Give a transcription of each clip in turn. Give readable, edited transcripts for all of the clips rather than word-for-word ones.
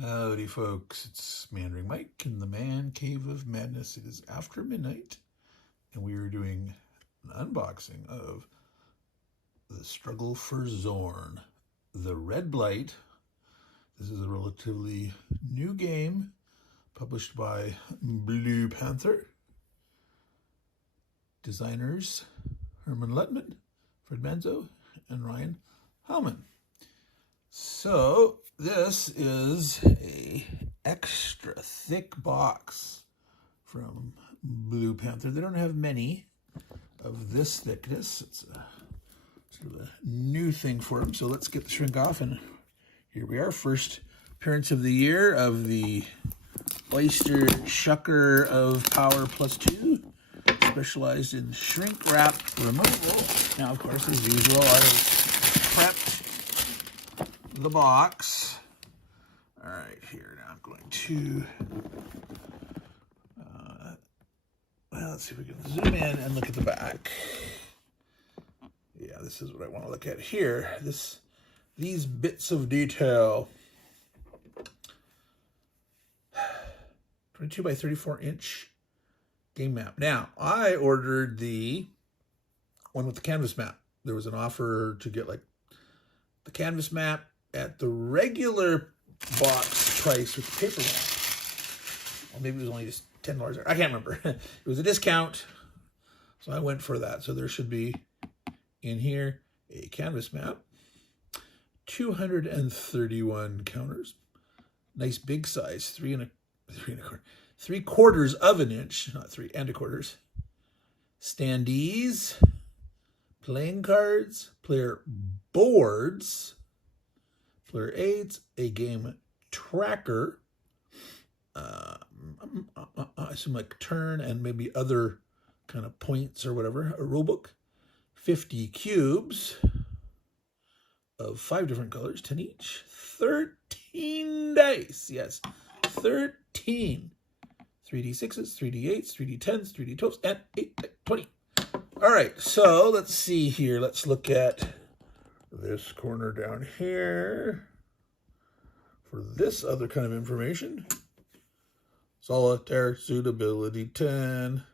Howdy folks, it's Meandering Mike in the Man Cave of Madness. It is after midnight and we are doing an unboxing of the Struggle for Zorn, the Red Blight. This is a relatively new game published by Blue Panther. Designers Hermann Luttmann, Manzo, and Ryan Heilman. So this is a extra thick box from Blue Panther. They don't have many of this thickness. It's sort of a new thing for them. So let's get the shrink off, and here we are. First appearance of the year of the Oyster Shucker of Power +2, specialized in shrink wrap removal. Now, of course, as usual, I prepped the box. All right, here now I'm going to well, let's see if we can zoom in and look at the back. Yeah, this is what I want to look at here. These bits of detail. 22 by 34 inch game map. Now, I ordered the one with the canvas map. There was an offer to get like the canvas map at the regular box price with the paper map. Or maybe it was only just $10. I can't remember. It was a discount, so I went for that. So there should be in here a canvas map, 231 counters, nice big size, 3/4 of an inch, not 3 1/4. Standees, playing cards, player boards, player aids, a game tracker, I assume like turn and maybe other kind of points or whatever, a rule book, 50 cubes of 5 different colors, 10 each, 13 dice, yes, 13, 3d6s, 3d8s, 3d10s, 3d12s, and 8d20. All right, so let's see here. Let's look at this corner down here for this other kind of information. Solitaire, suitability 10,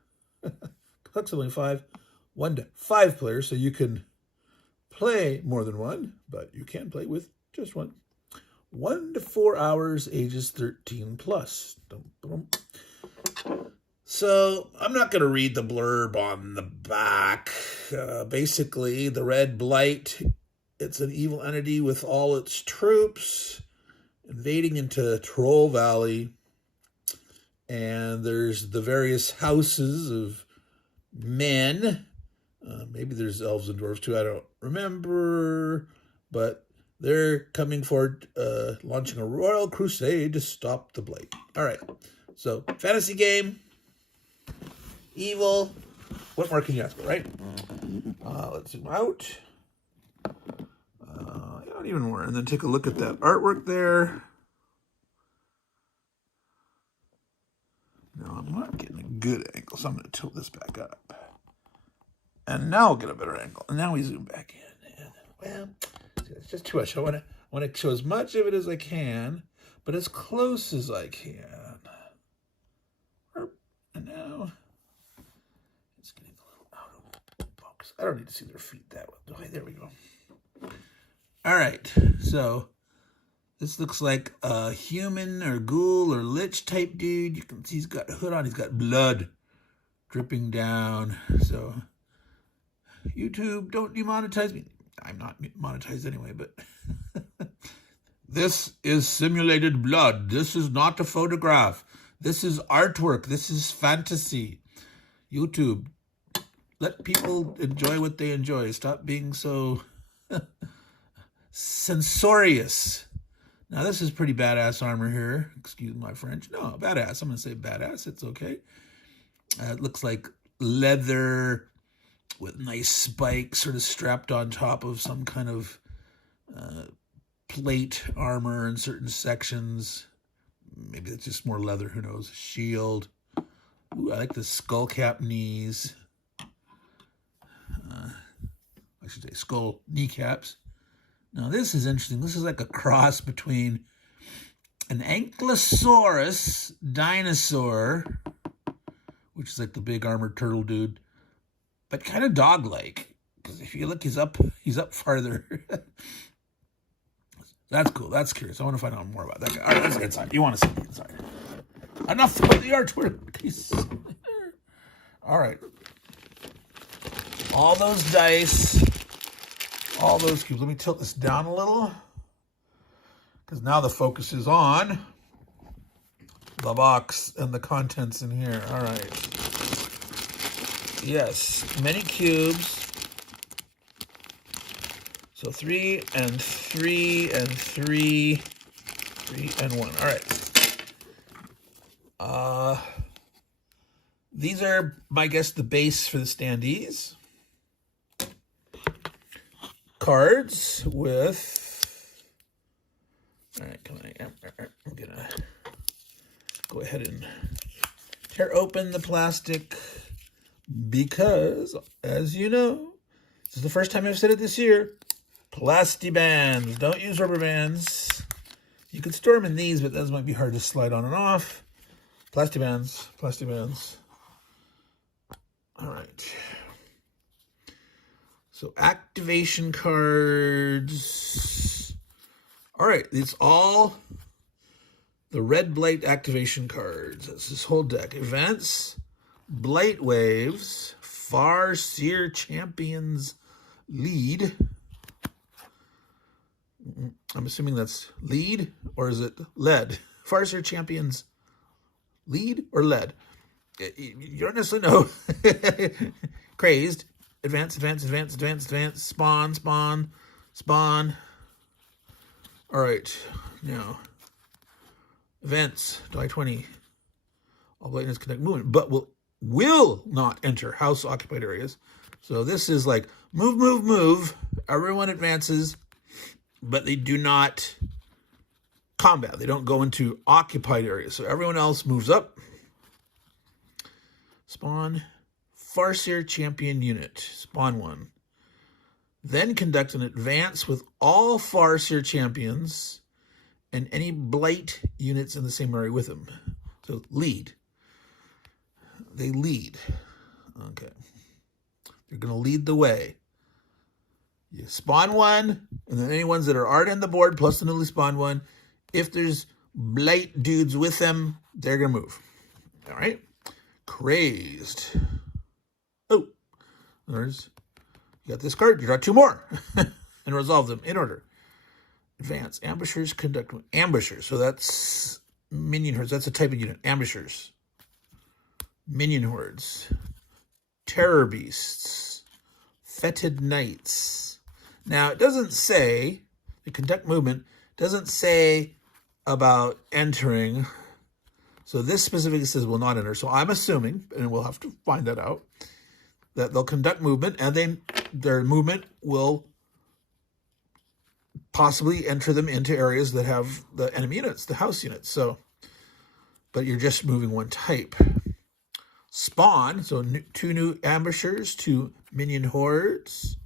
flexibility 5, 1 to 5 players, so you can play more than one, but you can play with just one. 1 to 4 hours, ages 13 plus. So I'm not going to read the blurb on the back. Basically, the Red Blight, it's an evil entity with all its troops invading into Troll Valley. And there's the various houses of men. Maybe there's elves and dwarves too, I don't remember. But they're coming forward, launching a royal crusade to stop the Blight. All right, so fantasy game, evil. What more can you ask for, right? Let's zoom out. Not even more. And then take a look at that artwork there. No, I'm not getting a good angle, so I'm going to tilt this back up. And now I'll get a better angle. And now we zoom back in. And, well, it's just too much. I want to show as much of it as I can, but as close as I can. And now it's getting a little out of focus. I don't need to see their feet that way. Okay, there we go. All right, so this looks like a human or ghoul or lich type dude. You can see he's got a hood on. He's got blood dripping down. So YouTube, don't demonetize me. I'm not monetized anyway, but this is simulated blood. This is not a photograph. This is artwork. This is fantasy. YouTube, let people enjoy what they enjoy. Stop being so censorious. Now, this is pretty badass armor here. Excuse my French. No, badass. I'm going to say badass. It's okay. It looks like leather with nice spikes sort of strapped on top of some kind of plate armor in certain sections. Maybe it's just more leather. Who knows? Shield. Ooh, I like the skull cap knees. I should say skull kneecaps. Now, this is interesting. This is like a cross between an Ankylosaurus dinosaur, which is like the big armored turtle dude, but kind of dog-like. Because if you look, he's up farther. That's cool. That's curious. I want to find out more about that guy. All right, let's get inside. You want to see the inside. Enough of the artwork, please. All right. All those dice, all those cubes. Let me tilt this down a little, because now the focus is on the box and the contents in here. All right. Yes, many cubes. So 3 and 3 and 3, 3 and 1. All right. These are, I guess, the base for the standees. Cards with. All right, I'm gonna go ahead and tear open the plastic because, as you know, this is the first time I've said it this year. Plastibands. Don't use rubber bands. You could store them in these, but those might be hard to slide on and off. Plastibands. All right. So activation cards. All right, it's all the Red Blight activation cards. That's this whole deck. Events, Blight Waves, Farseer Champions Lead. I'm assuming that's lead, or is it lead? Farseer Champions lead or lead? You don't necessarily know. Crazed. Advance. Spawn. All right. Now, events. Die 20. All blightness connect movement, but will not enter house occupied areas. So this is like move. Everyone advances, but they do not combat. They don't go into occupied areas. So everyone else moves up. Spawn Farseer Champion Unit. Spawn 1. Then conduct an advance with all Farseer Champions and any Blight units in the same area with them. So lead. They lead. Okay. They're going to lead the way. You spawn 1, and then any ones that are already on the board, plus the newly spawned one. If there's Blight dudes with them, they're going to move. All right? Crazed. Oh, there's, you got this card. You got 2 more. And resolve them in order. Advance. Ambushers conduct. Ambushers. So that's minion hordes. That's a type of unit. Ambushers. Minion hordes. Terror beasts. Fetid knights. Now, it doesn't say, the conduct movement doesn't say about entering. So this specifically says will not enter. So I'm assuming, and we'll have to find that out, that they'll conduct movement, and then their movement will possibly enter them into areas that have the enemy units, the house units. So, but you're just moving one type. Spawn, so 2 new ambushers, 2 minion hordes,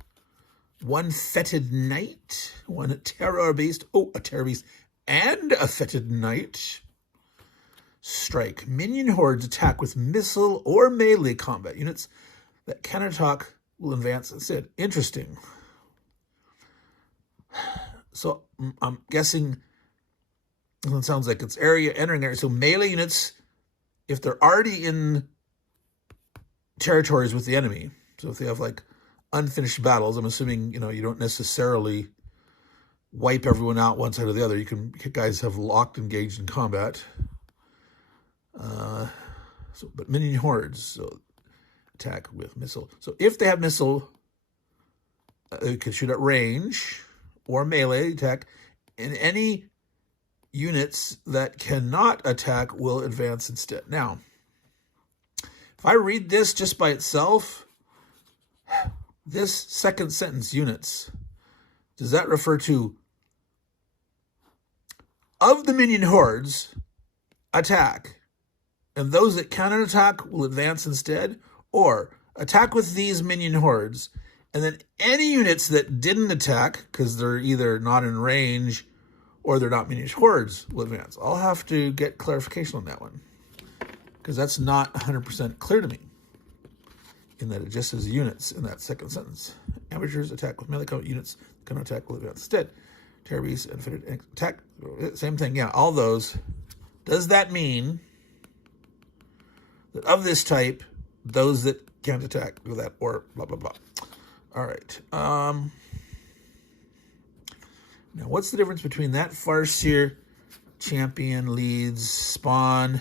1 fetid knight, 1 terror beast, a terror beast, and a fetid knight. Strike. Minion hordes attack with missile or melee combat units that can attack will advance instead. Interesting. So I'm guessing it sounds like it's entering area. So melee units, if they're already in territories with the enemy, so if they have like unfinished battles, I'm assuming, you don't necessarily wipe everyone out one side or the other. You can guys have locked engaged in combat. But minion hordes, so attack with missile. So if they have missile, they can shoot at range or melee attack, and any units that cannot attack will advance instead. Now, if I read this just by itself, this second sentence, units, does that refer to of the minion hordes, attack, and those that cannot attack will advance instead? Or attack with these minion hordes, and then any units that didn't attack, because they're either not in range or they're not miniature hordes will advance. I'll have to get clarification on that one, because that's not 100% clear to me, in that it just says units in that second sentence. Amateurs attack with melee combat, units can attack with advance instead. Terror beasts and fitted attack, same thing. Yeah, all those. Does that mean that of this type, those that can't attack with that, or blah, blah, blah? All right. Now, what's the difference between that Farseer champion leads spawn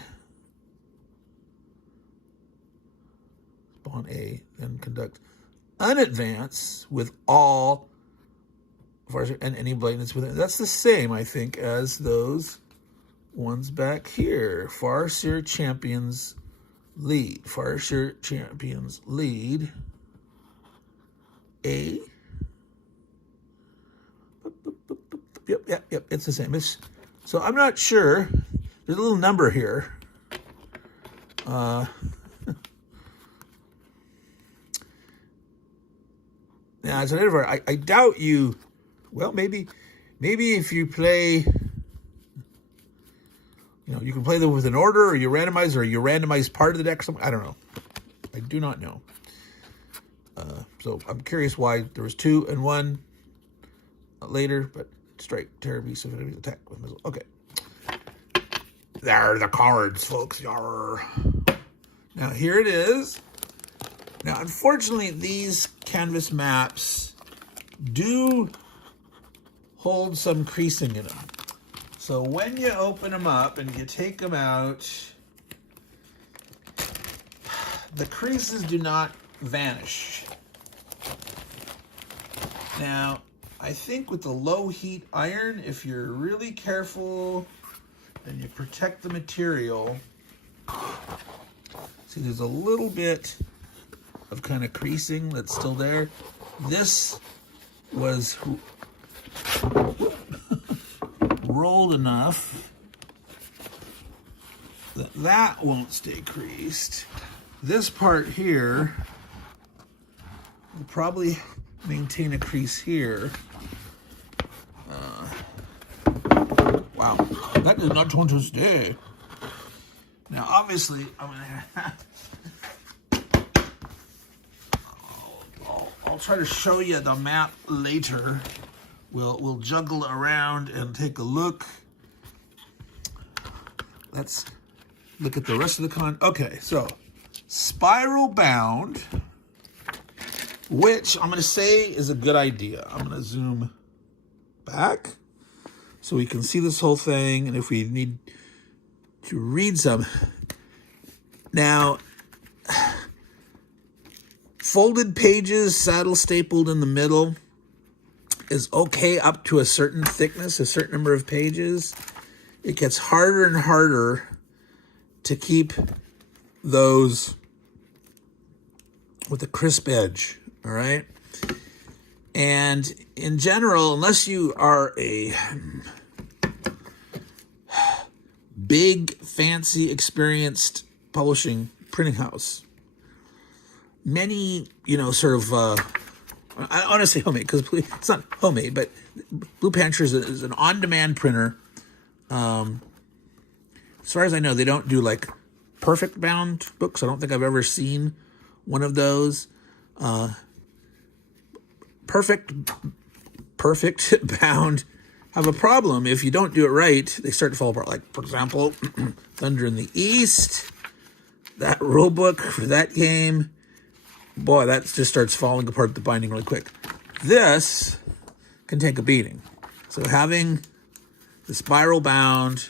A, and conduct unadvance with all Farseer and any blatants within? That's the same, I think, as those ones back here. Farseer champions lead. Farseer champions lead A. Yep, it's the same. So I'm not sure. There's a little number here. Now, as an editor, I doubt you. Well, maybe if you play, you can play them with an order, or you randomize part of the deck. I don't know. I do not know. So I'm curious why there was 2 and 1 later, but strike, terror beast, of enemies, attack with missile. Okay. There are the cards, folks. Yarr. Now, here it is. Now, unfortunately, these canvas maps do hold some creasing in them. So when you open them up and you take them out, the creases do not vanish. Now, I think with the low heat iron, if you're really careful and you protect the material, see, there's a little bit of kind of creasing that's still there. This was rolled enough that that won't stay creased. This part here will probably maintain a crease here. Wow, that does not want to stay. Now, obviously, I'm gonna I'll try to show you the map later. We'll juggle around and take a look. Let's look at the rest of the con. Okay, so spiral bound, which I'm going to say is a good idea. I'm going to zoom back so we can see this whole thing, and if we need to read some. Now, folded pages, saddle stapled in the middle is okay up to a certain thickness, a certain number of pages. It gets harder and harder to keep those with a crisp edge, all right? And in general, unless you are a big, fancy, experienced publishing printing house, many, I want to say homemade, because it's not homemade, but Blue Panther is an on-demand printer. As far as I know, they don't do like perfect bound books. I don't think I've ever seen one of those. Perfect bound have a problem. If you don't do it right, they start to fall apart. Like, for example, Thunder in the East, that rule book for that game, boy, that just starts falling apart, the binding really quick. This can take a beating. So having the spiral bound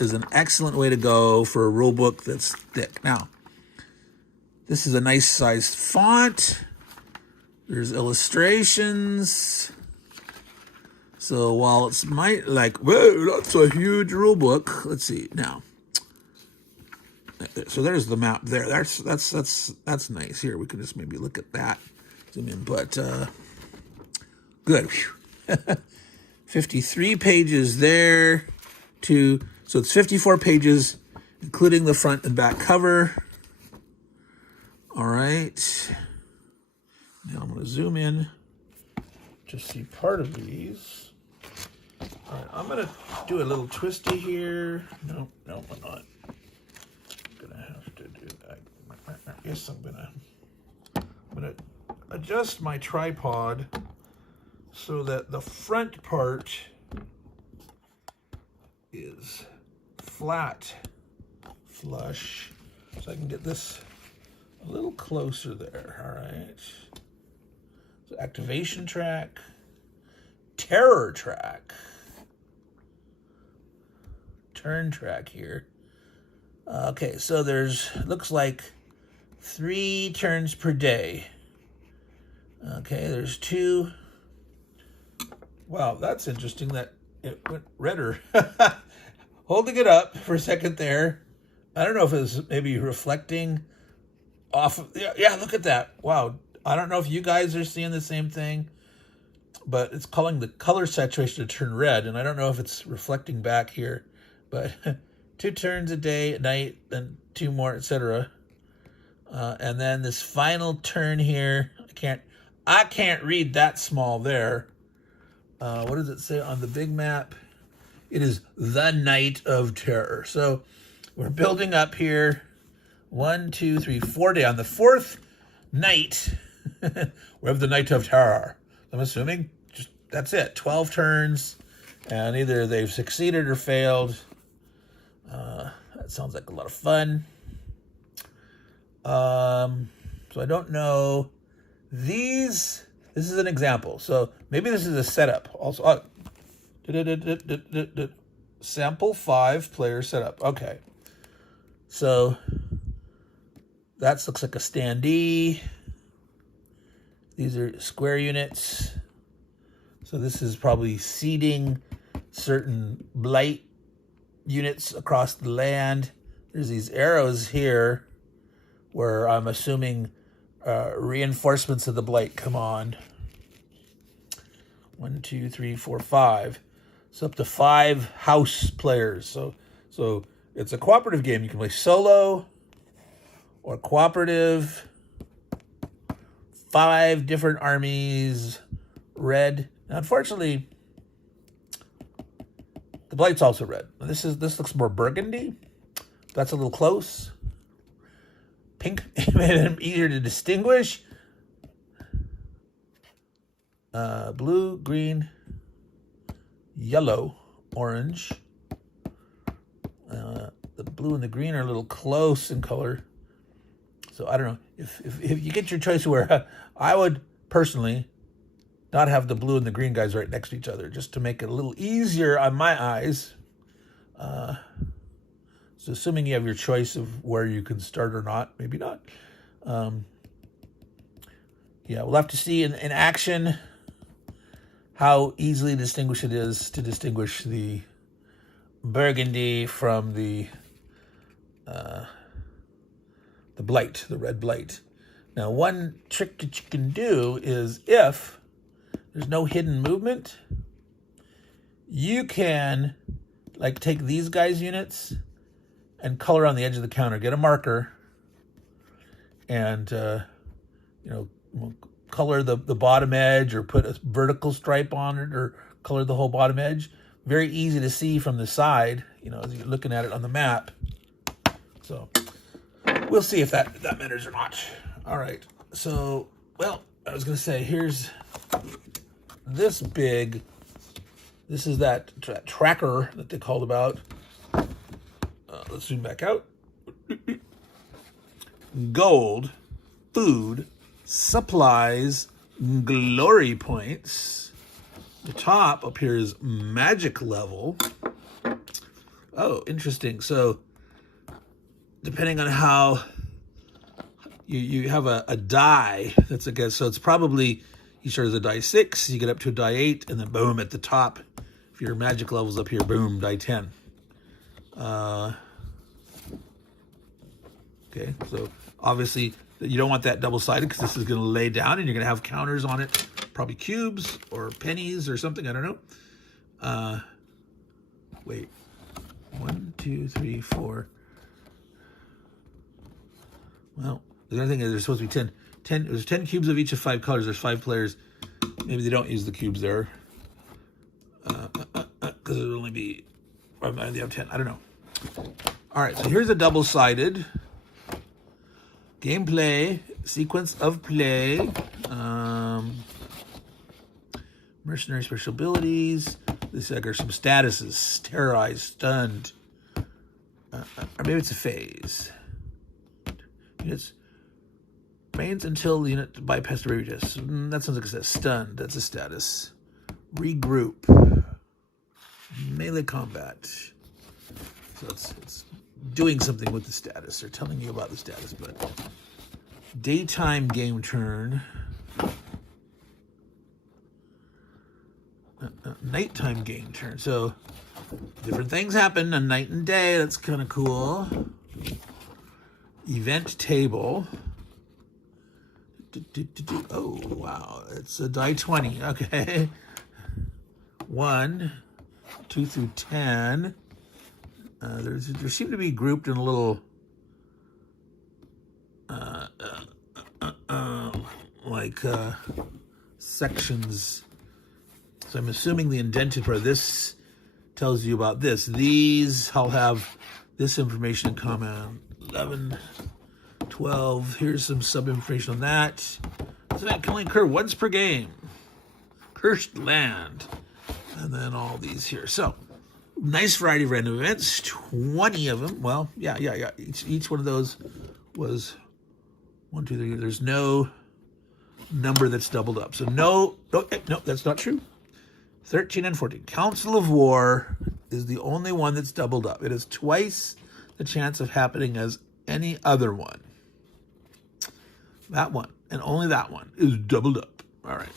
is an excellent way to go for a rule book that's thick. Now, this is a nice sized font. There's illustrations. So while it's might like, whoa, that's a huge rule book. Let's see now. So there's the map there. That's nice. Here we can just maybe look at that. Zoom in, but good. 53 pages there. So it's 54 pages, including the front and back cover. All right. Now I'm going to zoom in to see part of these. All right, I'm gonna do a little twisty here. No, I'm not. I'm gonna have to do that. Yes, I'm gonna adjust my tripod so that the front part is flat, flush, so I can get this a little closer there. All right. So activation track, terror track, turn track here. Okay, so there's, looks like 3 turns per day. Okay, there's 2. Wow, that's interesting that it went redder. Holding it up for a second there. I don't know if it was maybe reflecting off of, yeah, look at that. Wow. I don't know if you guys are seeing the same thing, but it's calling the color saturation to turn red, and I don't know if it's reflecting back here, but 2 turns a day at night, then 2 more, etc. And then this final turn here, I can't read that small there. What does it say on the big map? It is the Night of Terror. So we're building up here. 1, 2, 3, 4 day. On the 4th night, we have the Night of Terror. I'm assuming just that's it. 12 turns, and either they've succeeded or failed. That sounds like a lot of fun. So I don't know. This is an example. So maybe this is a setup. Also, sample 5 player setup. Okay. So that looks like a standee. These are square units. So this is probably seeding certain blight units across the land. There's these arrows here where I'm assuming reinforcements of the blight come on. 1, 2, 3, 4, 5. So up to 5 house players. So it's a cooperative game. You can play solo or cooperative. 5 different armies. Red. Now, unfortunately, the blight's also red. This looks more burgundy. That's a little close. Pink made it easier to distinguish. Blue, green, yellow, orange. The blue and the green are a little close in color. So I don't know if you get your choice where I would personally not have the blue and the green guys right next to each other, just to make it a little easier on my eyes. So assuming you have your choice of where you can start or not, maybe not. Yeah, we'll have to see in action how easily distinguished it is to distinguish the burgundy from the blight, the red blight. Now, one trick that you can do is if there's no hidden movement, you can like take these guys' units and color on the edge of the counter. Get a marker and color the bottom edge, or put a vertical stripe on it, or color the whole bottom edge. Very easy to see from the side, as you're looking at it on the map. So we'll see if that matters or not. All right. So, well, I was going to say, here's this big. This is that tracker that they called about. Let's zoom back out. Gold, food, supplies, glory points. The top up here is magic level. Oh, interesting. So depending on how you have a die that's against, so it's probably, you start as a die 6, you get up to a die 8, and then boom, at the top, if your magic level's up here, boom, die 10. Okay, so obviously you don't want that double-sided, because this is going to lay down and you're going to have counters on it, probably cubes or pennies or something, I don't know. Wait, 1, 2, 3, 4. Well, the other thing is there's supposed to be 10. There's 10 cubes of each of 5 colors. There's 5 players. Maybe they don't use the cubes there. Because only be, or they have 10. I don't know. All right, so here's a double-sided gameplay, sequence of play, mercenary special abilities. This are some statuses: terrorized, stunned, or maybe it's a phase. Units remains until the unit bypass the bravery test. That sounds like a status. Stunned, that's a status. Regroup. Melee combat. So it's doing something with the status, or telling you about the status, but daytime game turn. Nighttime game turn. So different things happen on night and day. That's kind of cool. Event table. Oh, wow. It's a die 20. Okay. 1, 2 through 10. There seem to be grouped in a little sections. So I'm assuming the indented part of this tells you about this. These all have this information in common. 11, 12. Here's some sub-information on that. So that can only occur once per game. Cursed land. And then all these here. So, nice variety of random events. 20 of them. Well, yeah. Each one of those was 1, 2, 3. There's no number that's doubled up. So no, that's not true. 13 and 14. Council of War is the only one that's doubled up. It has twice the chance of happening as any other one. That one, and only that one, is doubled up. All right.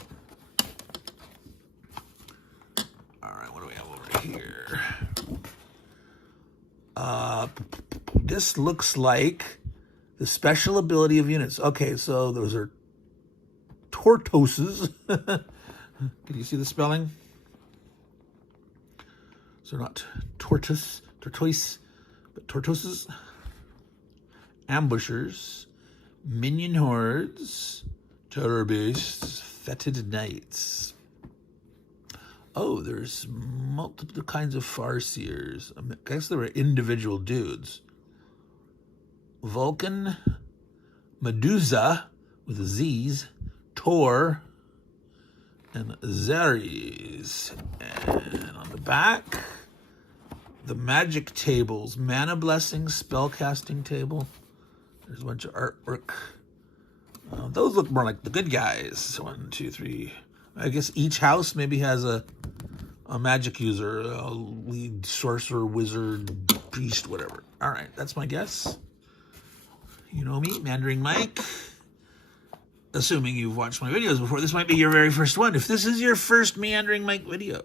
All right, what do we have over here? This looks like the special ability of units. Okay, so those are tortoises. Can you see the spelling? So not tortoise, but tortoises. Ambushers, minion hordes, terror beasts, fetid knights. Oh, there's multiple kinds of farseers. I guess there were individual dudes. Vulcan, Medusa with Z's, Tor, and Zares. And on the back, the magic tables, mana blessing, spellcasting table. There's a bunch of artwork. Those look more like the good guys. 1, 2, 3. I guess each house maybe has a magic user, a lead sorcerer, wizard, priest, whatever. All right, that's my guess. You know me, Meandering Mike. Assuming you've watched my videos before, this might be your very first one. If this is your first Meandering Mike video,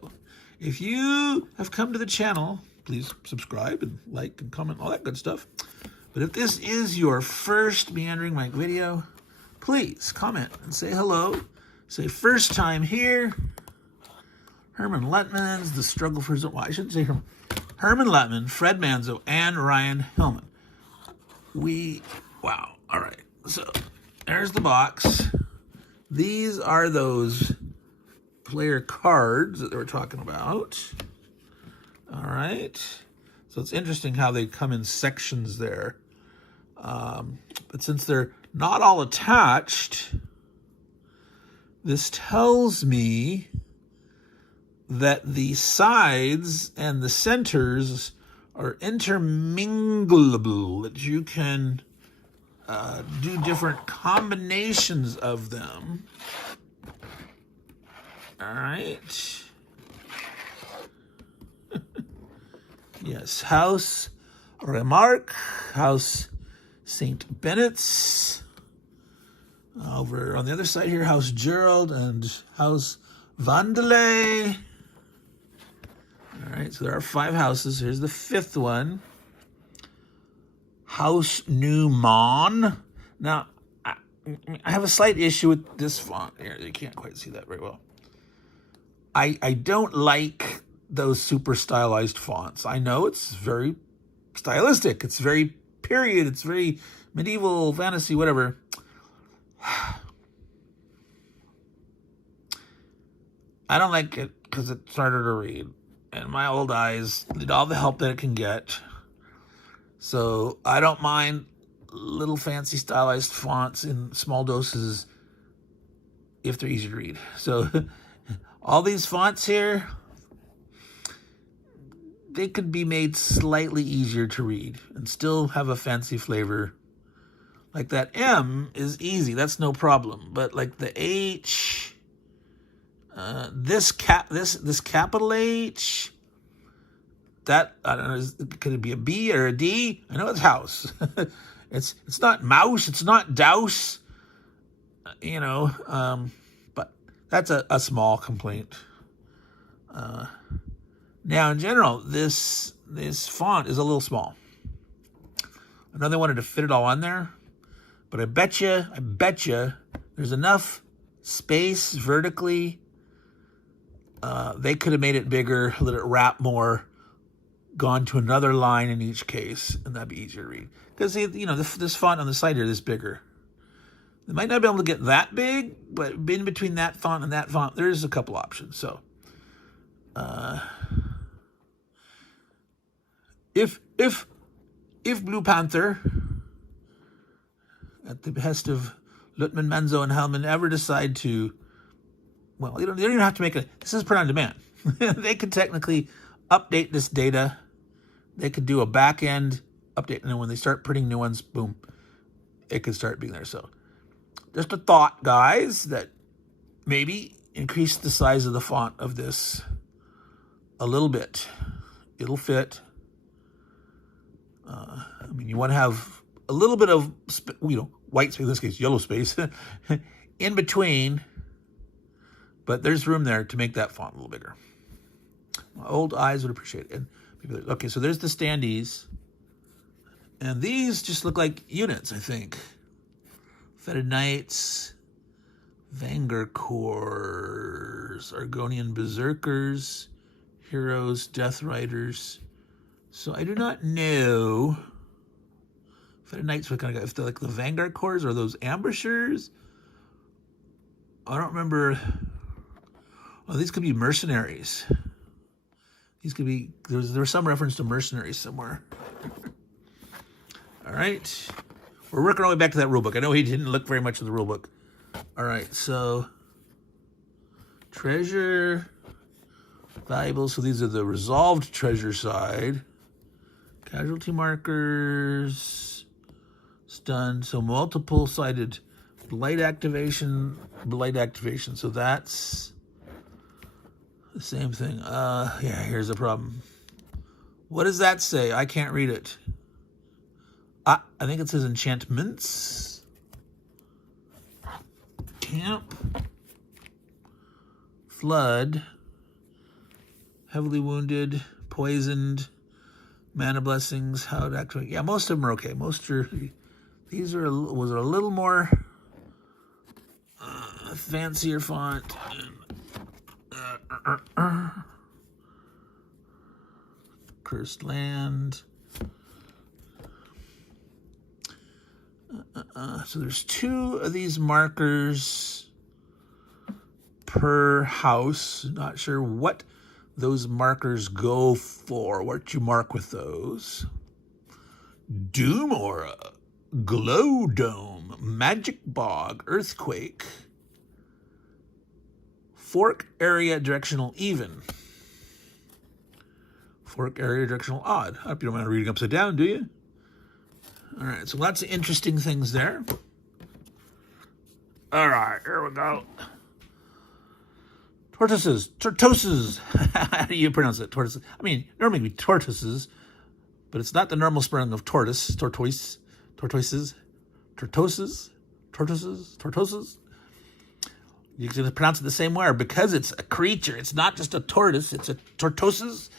if you have come to the channel, please subscribe and like and comment, all that good stuff. But if this is your first Meandering Mike video, please comment and say hello. Say first time here. Hermann Luttmann's The Struggle For Zorn. Well, I shouldn't say Hermann Luttmann, Fred Manzo, and Ryan Heilman. Wow. All right. So there's the box. These are those player cards that they were talking about. All right. So it's interesting how they come in sections there. But since they're not all attached, this tells me that the sides and the centers are interminglable, that you can do different combinations of them. All right. Yes, House Remarque, House St. Bennett's. Over on the other side here, House Gerald and House Vandelay. All right, so there are 5 houses. Here's the 5th one. House Newman. Now, I have a slight issue with this font here. You can't quite see that very well. I don't like those super stylized fonts. I know it's very stylistic. It's very period. It's very medieval, fantasy, whatever. I don't like it because it's harder to read. and my old eyes need all the help that it can get. So I don't mind little fancy stylized fonts in small doses if they're easy to read. So all these fonts here, they could be made slightly easier to read and still have a fancy flavor. Like that M is easy, that's no problem. But like the H, this capital H, that, I don't know, could it be a B or a D? I know it's house. It's not mouse, it's not douse, you know, but that's a small complaint. Now, in general, this font is a little small. I know they wanted to fit it all on there, but I bet you, there's enough space vertically. They could have made it bigger, let it wrap more, gone to another line in each case, and that'd be easier to read. Because, you know, this font on the side here is bigger. They might not be able to get that big, but in between that font and that font, there's a couple options. So, if Blue Panther, at the behest of Luttmann, Manzo, and Heilman, ever decide to, well, they don't even have to make it. This is print on demand. They could technically update this data. They could do a back end update, and then when they start printing new ones, boom, it could start being there. So, just a thought, guys, that maybe increase the size of the font of this a little bit. It'll fit. I mean, you want to have a little bit of, white space, in this case, yellow space, in between, but there's room there to make that font a little bigger. My old eyes would appreciate it. Okay, so there's the standees, and these just look like units, I think. Fetid Knights, Vanguard Corps, Argonian Berserkers, Heroes, Death Riders. So I do not know. Fetid Knights, what kind of guy? If they're like the Vanguard Corps or those ambushers? I don't remember. Oh, these could be mercenaries. These could be, there was some reference to mercenaries somewhere. All right. We're working our way back to that rulebook. I know he didn't look very much at the rulebook. All right, so treasure, valuables. So these are the resolved treasure side. Casualty markers, stun. So multiple-sided blight activation. So that's the same thing. Yeah, here's the problem. What does that say? I can't read it. I think it says enchantments. Camp. Flood. Heavily wounded. Poisoned. Mana blessings. How to activate. Yeah, most of them are okay. These are a little more fancier font. Cursed land. So there's 2 of these markers per house. Not sure what those markers go for. What you mark with those. Doom Aura, Glow Dome, Magic Bog, Earthquake, Fork Area Directional Even, Fork Area Directional Odd. I hope you don't mind reading upside down, do you? All right, so lots of interesting things there. All right, here we go. Tortoises. How do you pronounce it? Tortoises. I mean, normally it would be tortoises, but it's not the normal spelling of tortoises. You can pronounce it the same way, or because it's a creature. It's not just a tortoise. It's a tortoises.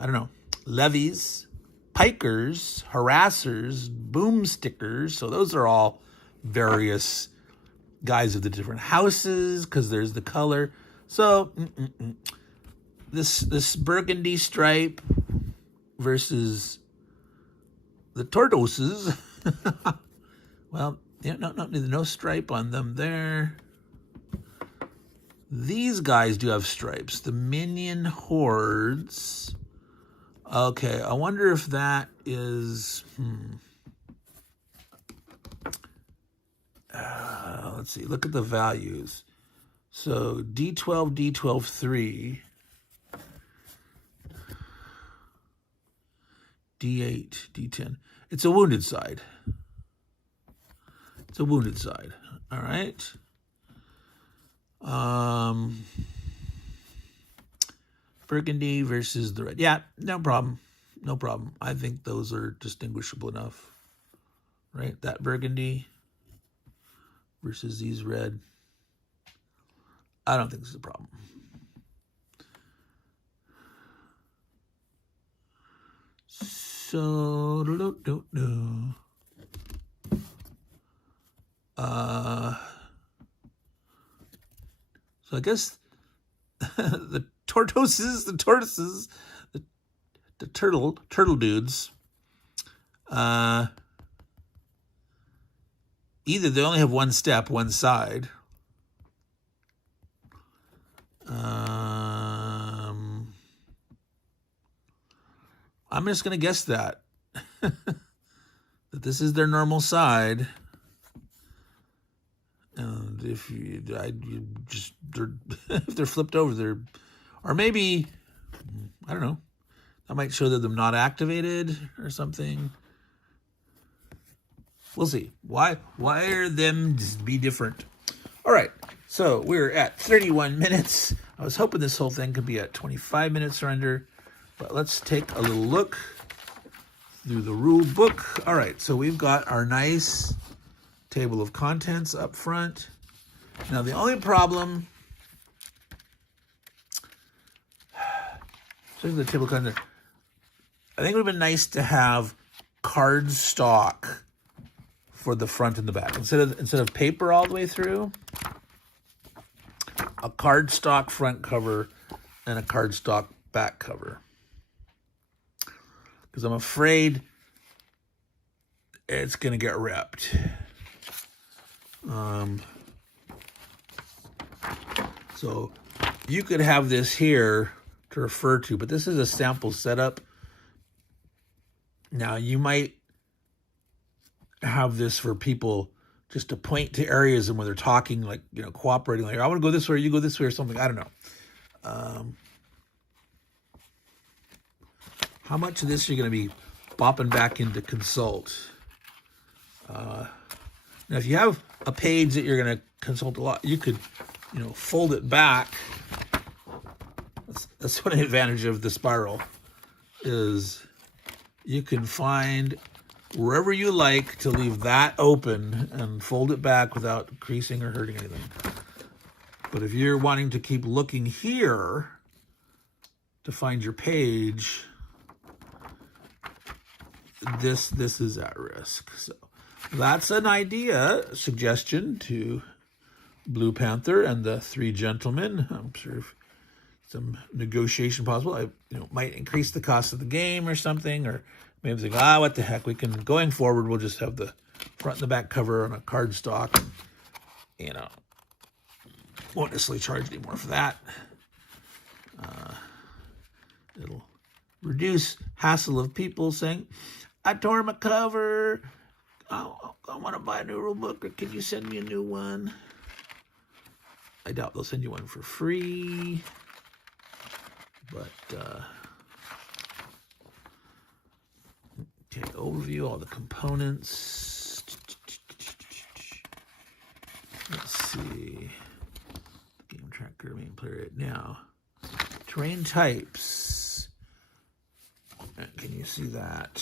I don't know. Levies, pikers, harassers, boomstickers. So those are all various guys of the different houses because there's the color. So this burgundy stripe versus the tortoises. Well, yeah, no stripe on them there. These guys do have stripes. The minion hordes. Okay, I wonder if that is... let's see, look at the values. So D12, D12, 3. D8, D10. It's a wounded side. It's a wounded side. All right. Burgundy versus the red. Yeah, no problem. No problem. I think those are distinguishable enough. Right? That burgundy versus these red. I don't think this is a problem. So, so I guess the tortoises, the turtle dudes, either they only have one step, one side. I'm just going to guess that. That this is their normal side. And if if they're flipped over, or maybe, I don't know, that might show that they're not activated or something. We'll see. Why are them just be different? All right, so we're at 31 minutes. I was hoping this whole thing could be at 25 minutes or under, but let's take a little look through the rule book. All right, so we've got our nice table of contents up front. Now the only problem, so the table of contents, I think it would have been nice to have card stock for the front and the back instead of paper all the way through. A cardstock front cover and a cardstock back cover. Because I'm afraid it's going to get ripped. So you could have this here to refer to, but this is a sample setup. Now you might have this for people just to point to areas and when they're talking, like, you know, cooperating, like, I want to go this way, you go this way, or something. I don't know. How much of this you're going to be bopping back into consult? Now, if you have a page that you're going to consult a lot, you could, you know, fold it back. That's one advantage of the spiral, is you can find wherever you like to leave that open and fold it back without creasing or hurting anything. But if you're wanting to keep looking here to find your page, this is at risk. So that's an idea, suggestion to Blue Panther and the three gentlemen. I'm sure if some negotiation possible. I might increase the cost of the game or something, or maybe think, what the heck, we can, going forward, we'll just have the front and the back cover on a cardstock. Won't necessarily charge any more for that. It'll reduce hassle of people saying, I tore my cover. I want to buy a new rule book, or can you send me a new one? I doubt they'll send you one for free. But, okay, overview, all the components. Let's see. Game tracker, main player right now. Terrain types. Can you see that?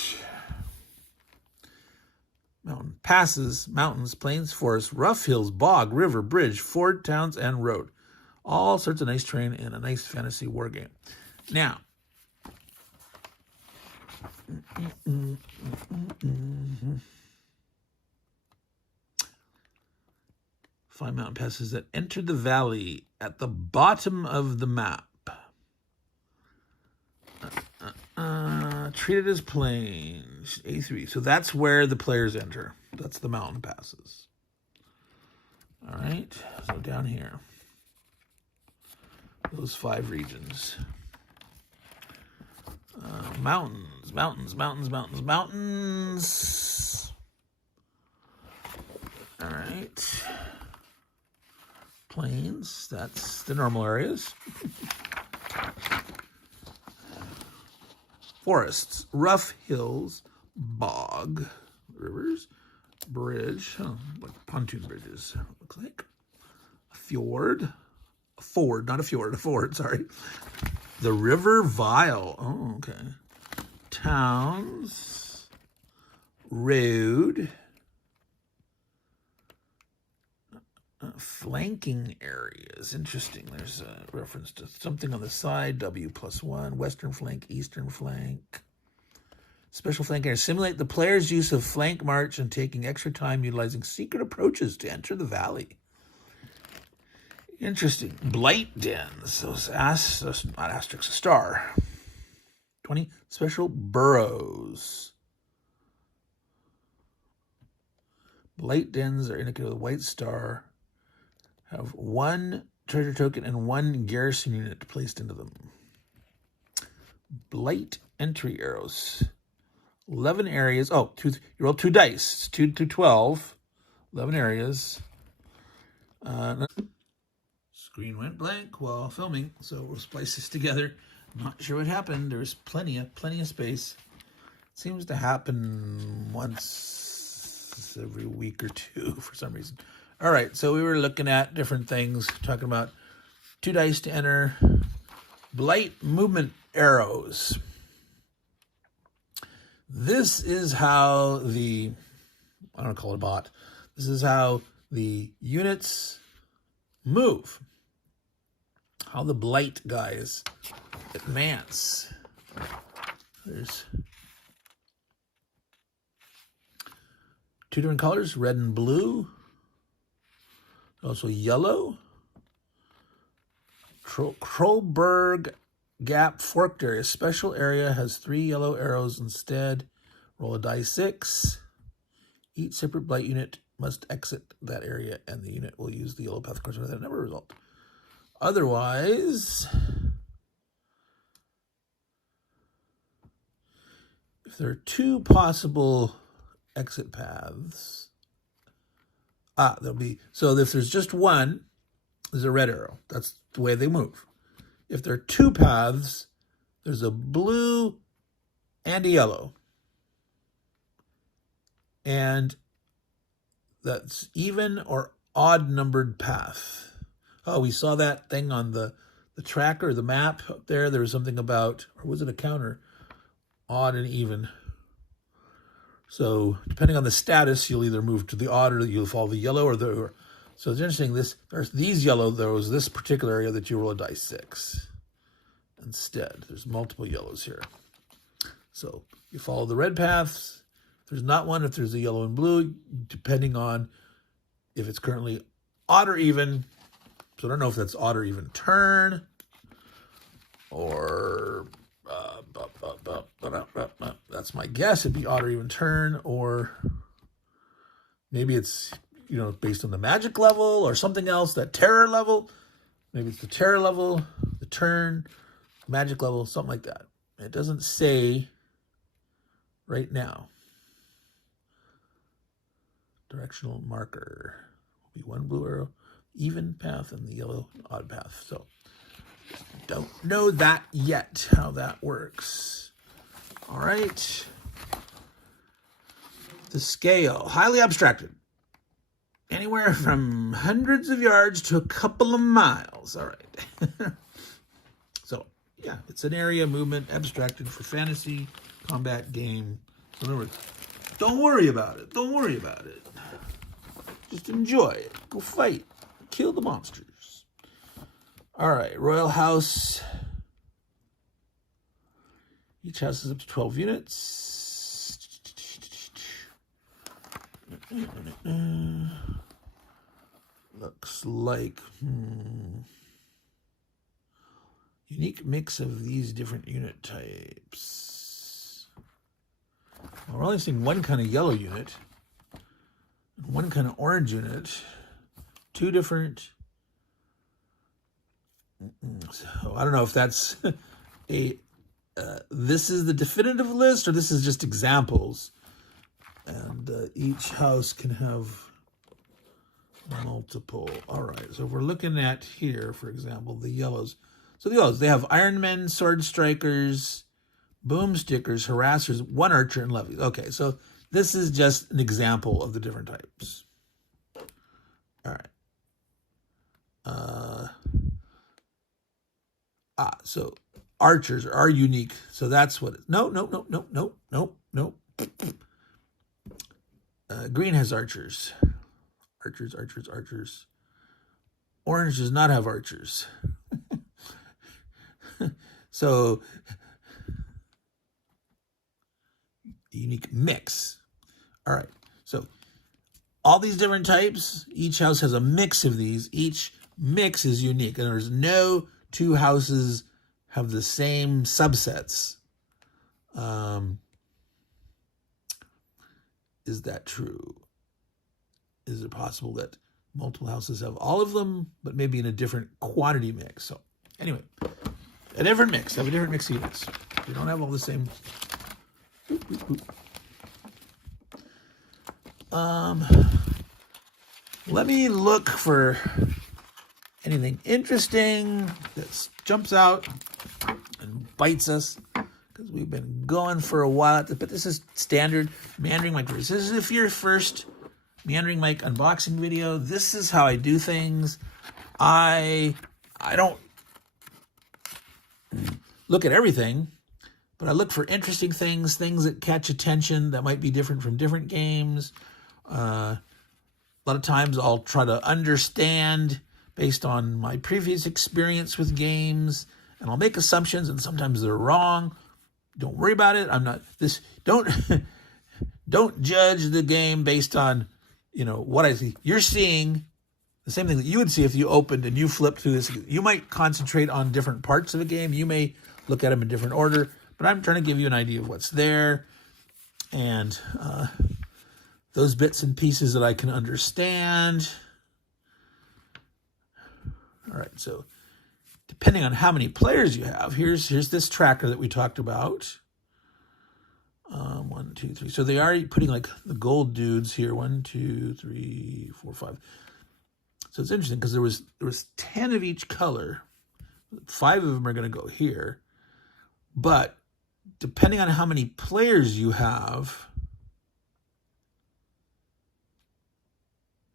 Mountain passes, mountains, plains, forests, rough hills, bog, river, bridge, ford, towns, and road. All sorts of nice terrain in a nice fantasy war game. Now, find mountain passes that enter the valley at the bottom of the map. Treated as plains, A3. So that's where the players enter. That's the mountain passes. All right, so down here. those 5 regions. Mountains, mountains, mountains, mountains, mountains. All right. Plains, that's the normal areas. Forests, rough hills, bog, rivers, bridge, like pontoon bridges, looks like. A fjord, a ford, not a fjord, a ford, sorry. The River Vile, oh, okay. Towns, road, flanking areas. Interesting. There's a reference to something on the side. W+1. Western flank, eastern flank. Special flank areas. Simulate the player's use of flank march and taking extra time utilizing secret approaches to enter the valley. Interesting. Blight dens. Those not asterisks, a star. 20. Special burrows. Blight dens are indicated with a white star. Have 1 treasure token and 1 garrison unit placed into them. Blight entry arrows. 11 areas. Oh, you roll 2 dice. It's 2 to 12. 11 areas. Screen went blank while filming, so we'll splice this together. I'm not sure what happened. There's plenty of space. It seems to happen once every week or 2 for some reason. All right, so we were looking at different things, talking about 2 dice to enter. Blight movement arrows. This is how I don't want to call it a bot. This is how the units move. How the Blight guys advance. There's 2 different colors, red and blue. Also yellow. Krollberg Gap forked area. Special area has 3 yellow arrows instead. Roll a die 6. Each separate Blight unit must exit that area, and the unit will use the yellow path corresponding to that number result. Otherwise, if there are 2 possible exit paths, there'll be, so if there's just 1, there's a red arrow. That's the way they move. If there are 2 paths, there's a blue and a yellow. And that's even or odd numbered path. Oh, we saw that thing on the tracker, the map up there. There was something about, or was it a counter? Odd and even. So depending on the status, you'll either move to the odd or you'll follow the yellow so it's interesting. There's these yellow, there was this particular area that you roll a die 6. Instead, there's multiple yellows here. So you follow the red paths. There's not one if there's a yellow and blue, depending on if it's currently odd or even. So I don't know if that's odd or even turn, or that's my guess. It'd be odd or even turn, or maybe it's based on the magic level or something else, that terror level. Maybe it's the terror level, the turn, magic level, something like that. It doesn't say right now. Directional marker will be 1 blue arrow, even path, and the yellow odd path. So don't know that yet, how that works. All right. The scale, highly abstracted. Anywhere from hundreds of yards to a couple of miles. All right. So, yeah, it's an area movement abstracted for fantasy combat game. So in other words, don't worry about it. Don't worry about it. Just enjoy it. Go fight. Kill the monsters. All right, Royal House. Each house is up to 12 units. Looks like unique mix of these different unit types. Well, we're only seeing 1 kind of yellow unit, 1 kind of orange unit, 2 different So I don't know if that's this is the definitive list or this is just examples. And each house can have multiple. All right, so if we're looking at here, for example, the yellows. So the yellows, they have Iron Men, Sword Strikers, Boomstickers, Harassers, One Archer, and Levies. Okay, so this is just an example of the different types. All right. So archers are unique. So that's what it is. No. Green has archers. Archers. Orange does not have archers. So, unique mix. All right. So, all these different types, each house has a mix of these. Each mix is unique. And there's no two houses have the same subsets. Is that true? Is it possible that multiple houses have all of them, but maybe in a different quantity mix? So anyway, a different mix. Have a different mix of units. You don't have all the same. Let me look for anything interesting that jumps out and bites us, because we've been going for a while. But this is standard Meandering Mike. This is if your first Meandering Mike unboxing video. This is how I do things. I don't look at everything, but I look for interesting things that catch attention that might be different from different games. A lot of times I'll try to understand based on my previous experience with games, and I'll make assumptions, and sometimes they're wrong. Don't worry about it. Don't judge the game based on, what I see. You're seeing the same thing that you would see if you opened and you flipped through this. You might concentrate on different parts of a game. You may look at them in different order, but I'm trying to give you an idea of what's there, and those bits and pieces that I can understand. All right, so depending on how many players you have, here's this tracker that we talked about. 1, 2, 3. So they are putting like the gold dudes here. 1, 2, 3, 4, 5. So it's interesting because there was 10 of each color. 5 of them are going to go here. But depending on how many players you have,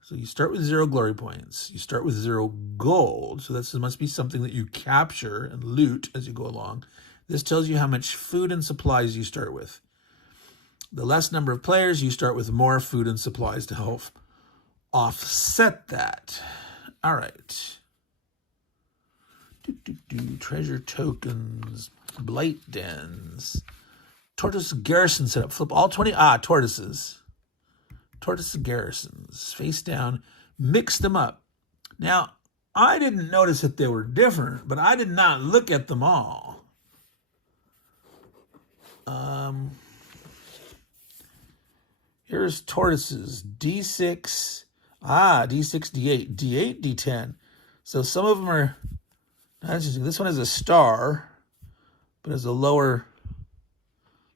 so you start with 0 glory points. You start with 0 gold. So this must be something that you capture and loot as you go along. This tells you how much food and supplies you start with. The less number of players, you start with more food and supplies to help offset that. All right. Treasure tokens, blight dens, tortoise garrison setup. Flip all 20. Tortoises. Tortoise garrisons, face down, mix them up. Now, I didn't notice that they were different, but I did not look at them all. Here's tortoises, D6, D6, D8, D8, D10. So some of them are, that's interesting. This one has a star, but has a lower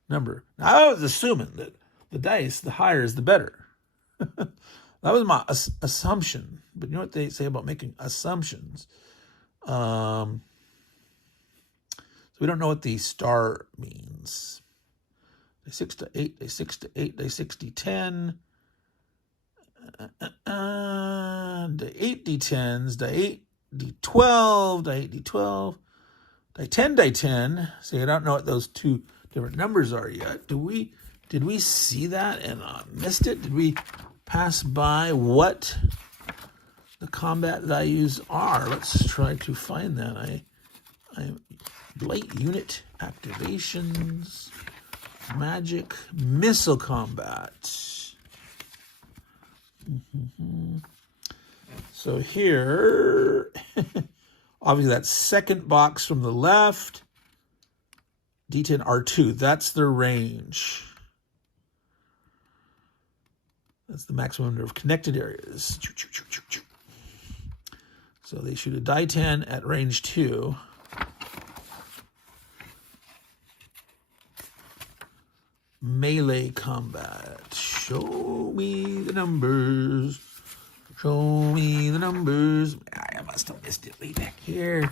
number. Now, I was assuming that the dice, the higher is the better. That was my assumption. But you know what they say about making assumptions? So we don't know what the star means. Day 6 to 8, day 6 to 8, day 6 D10. Day 8 D10s, day 8 D12, day 8 D12, day 10 D10. See, I don't know what those two different numbers are yet. Did we see that and missed it? Did we pass by what the combat values are? Let's try to find that. I Blight unit activations, magic, missile combat. So here, obviously that second box from the left, D10 R2, that's their range. That's the maximum number of connected areas. So they shoot a die 10 at range 2. Melee combat. Show me the numbers. Show me the numbers. I must have missed it way back here.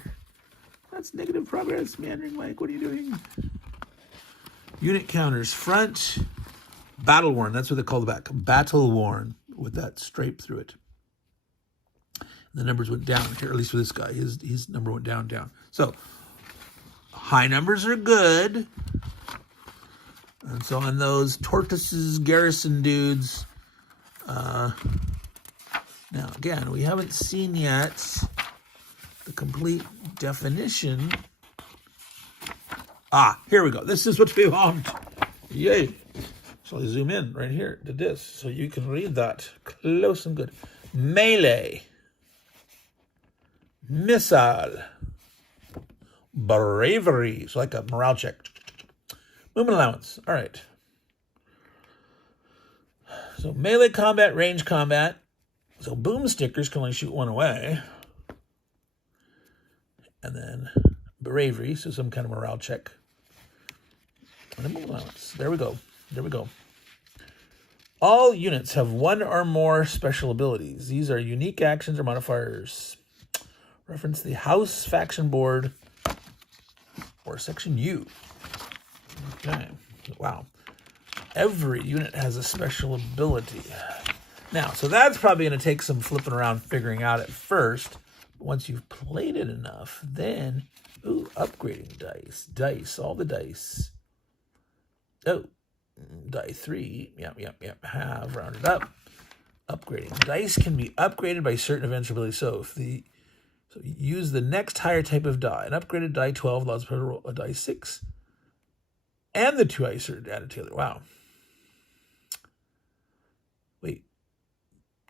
That's negative progress. Meandering Mike, what are you doing? Unit counters. Front. Battle worn. That's what they call the back. Battle worn with that stripe through it. The numbers went down here, at least for this guy. His number went down, down. So high numbers are good. And so on those Tortoises Garrison dudes, now again, we haven't seen yet the complete definition. Here we go. This is what we want. Yay. So I zoom in right here to this so you can read that close and good. Melee. Missile. Bravery. It's like a morale check. Movement allowance. All right. So melee combat, range combat. So boom stickers can only shoot one away. And then bravery, so some kind of morale check. And then movement allowance. There we go. There we go. All units have one or more special abilities. These are unique actions or modifiers. Reference the House Faction Board or Section U. Okay. Wow. Every unit has a special ability. Now, so that's probably going to take some flipping around figuring out at first. Once you've played it enough, then, upgrading dice. Dice, all the dice. Oh, die 3. Yep. Have rounded up. Upgrading. Dice can be upgraded by certain events or abilities. So use the next higher type of die. An upgraded die 12 allows player to roll a die 6. And the 2 dice are added together. Wow. Wait.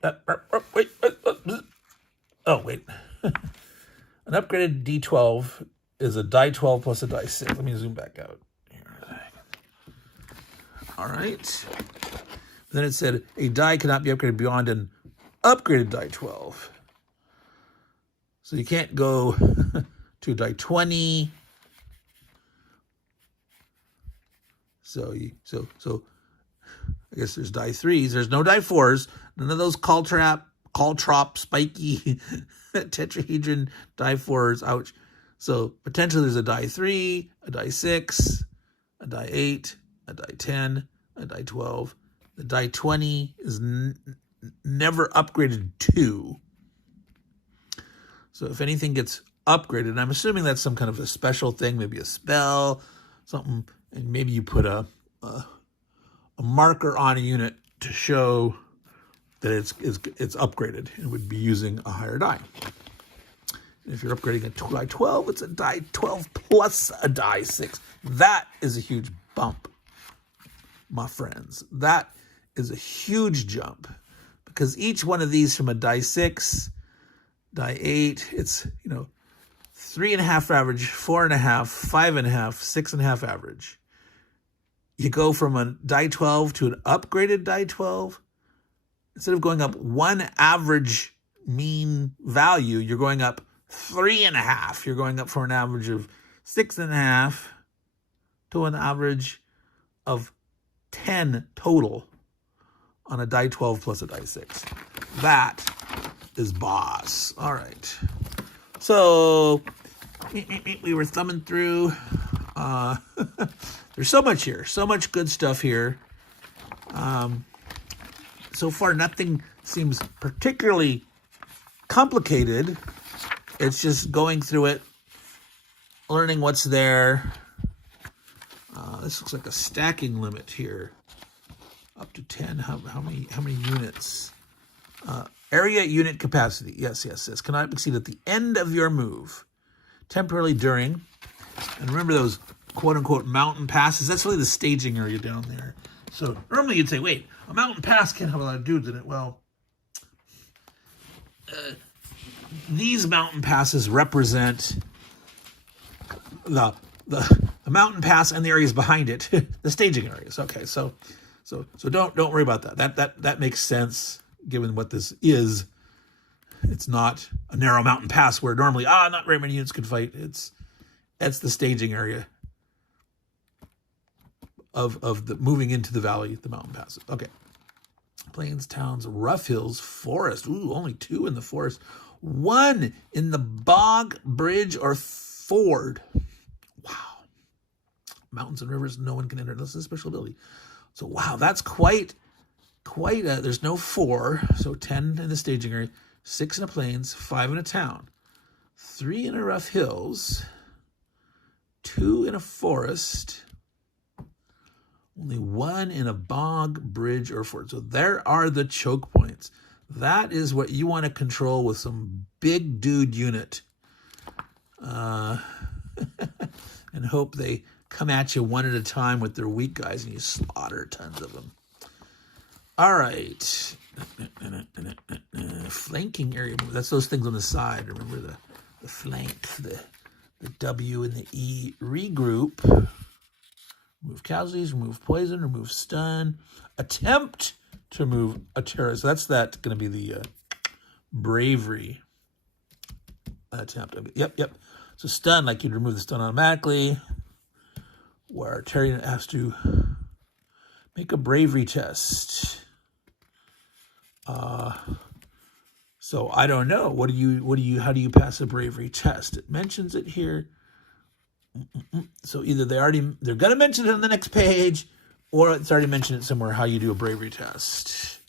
Wait. An upgraded D12 is a die 12 plus a die 6. Let me zoom back out. All right. Then it said a die cannot be upgraded beyond an upgraded die 12. So you can't go to die 20. So I guess there's die 3s. There's no die 4s. None of those caltrop, spiky, tetrahedron die 4s. Ouch. So potentially there's a die 3, a die 6, a die 8, a die 10, a die 12. The die 20 is never upgraded to. So if anything gets upgraded, and I'm assuming that's some kind of a special thing, maybe a spell, something, and maybe you put a marker on a unit to show that it's upgraded and would be using a higher die. And if you're upgrading a die 12, it's a die 12 plus a die 6. That is a huge bump, my friends. That is a huge jump because each one of these from a die 6, die 8, it's 3.5 average, 4.5, 5.5, 6.5 average. You go from a die 12 to an upgraded die 12. Instead of going up one average mean value, you're going up 3.5. You're going up from an average of 6.5 to an average of 10 total on a die 12 plus a die 6. That is boss. All right. So we were thumbing through. There's so much here. So much good stuff here. So far, nothing seems particularly complicated. It's just going through it, learning what's there. This looks like a stacking limit here. Up to 10. How many units? Area unit capacity. Yes. Cannot exceed at the end of your move. Temporarily during. And remember those quote-unquote mountain passes? That's really the staging area down there. So normally you'd say, wait, a mountain pass can't have a lot of dudes in it. Well, these mountain passes represent the mountain pass and the areas behind it, the staging areas. Okay, so don't worry about that. That makes sense given what this is. It's not a narrow mountain pass where normally, not very many units could fight. That's the staging area of the moving into the valley, the mountain passes. Okay. Plains, towns, rough hills, forest. Ooh, only 2 in the forest. 1 in the bog, bridge, or ford. Wow. Mountains and rivers, no one can enter. That's a special ability. So, wow, that's quite there's no 4, so 10 in the staging area, 6 in the plains, 5 in a town, 3 in a rough hills, 2 in a forest, only 1 in a bog, bridge, or ford. So there are the choke points. That is what you want to control with some big dude unit. And hope they come at you one at a time with their weak guys and you slaughter tons of them. All right. Flanking area. That's those things on the side. Remember the flank, the W and the E. Regroup. Remove casualties, remove poison, remove stun. Attempt to remove a terrorist. That's going to be the bravery attempt. Yep. So stun, like you'd remove the stun automatically. Where Terry has to make a bravery test. So I don't know. How do you pass a bravery test? It mentions it here. So either they're going to mention it on the next page, or it's already mentioned it somewhere how you do a bravery test.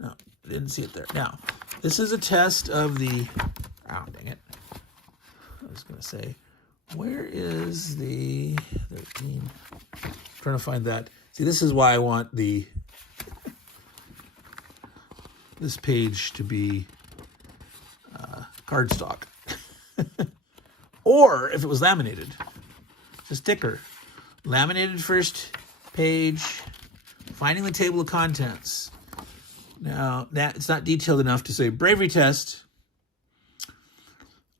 No, I didn't see it there. Now, this is a test of the, dang it. I was going to say, where is the 13? I'm trying to find that. See, this is why I want this page to be cardstock. Or if it was laminated, it's a sticker. Laminated first page, finding the table of contents. Now, that it's not detailed enough to say bravery test.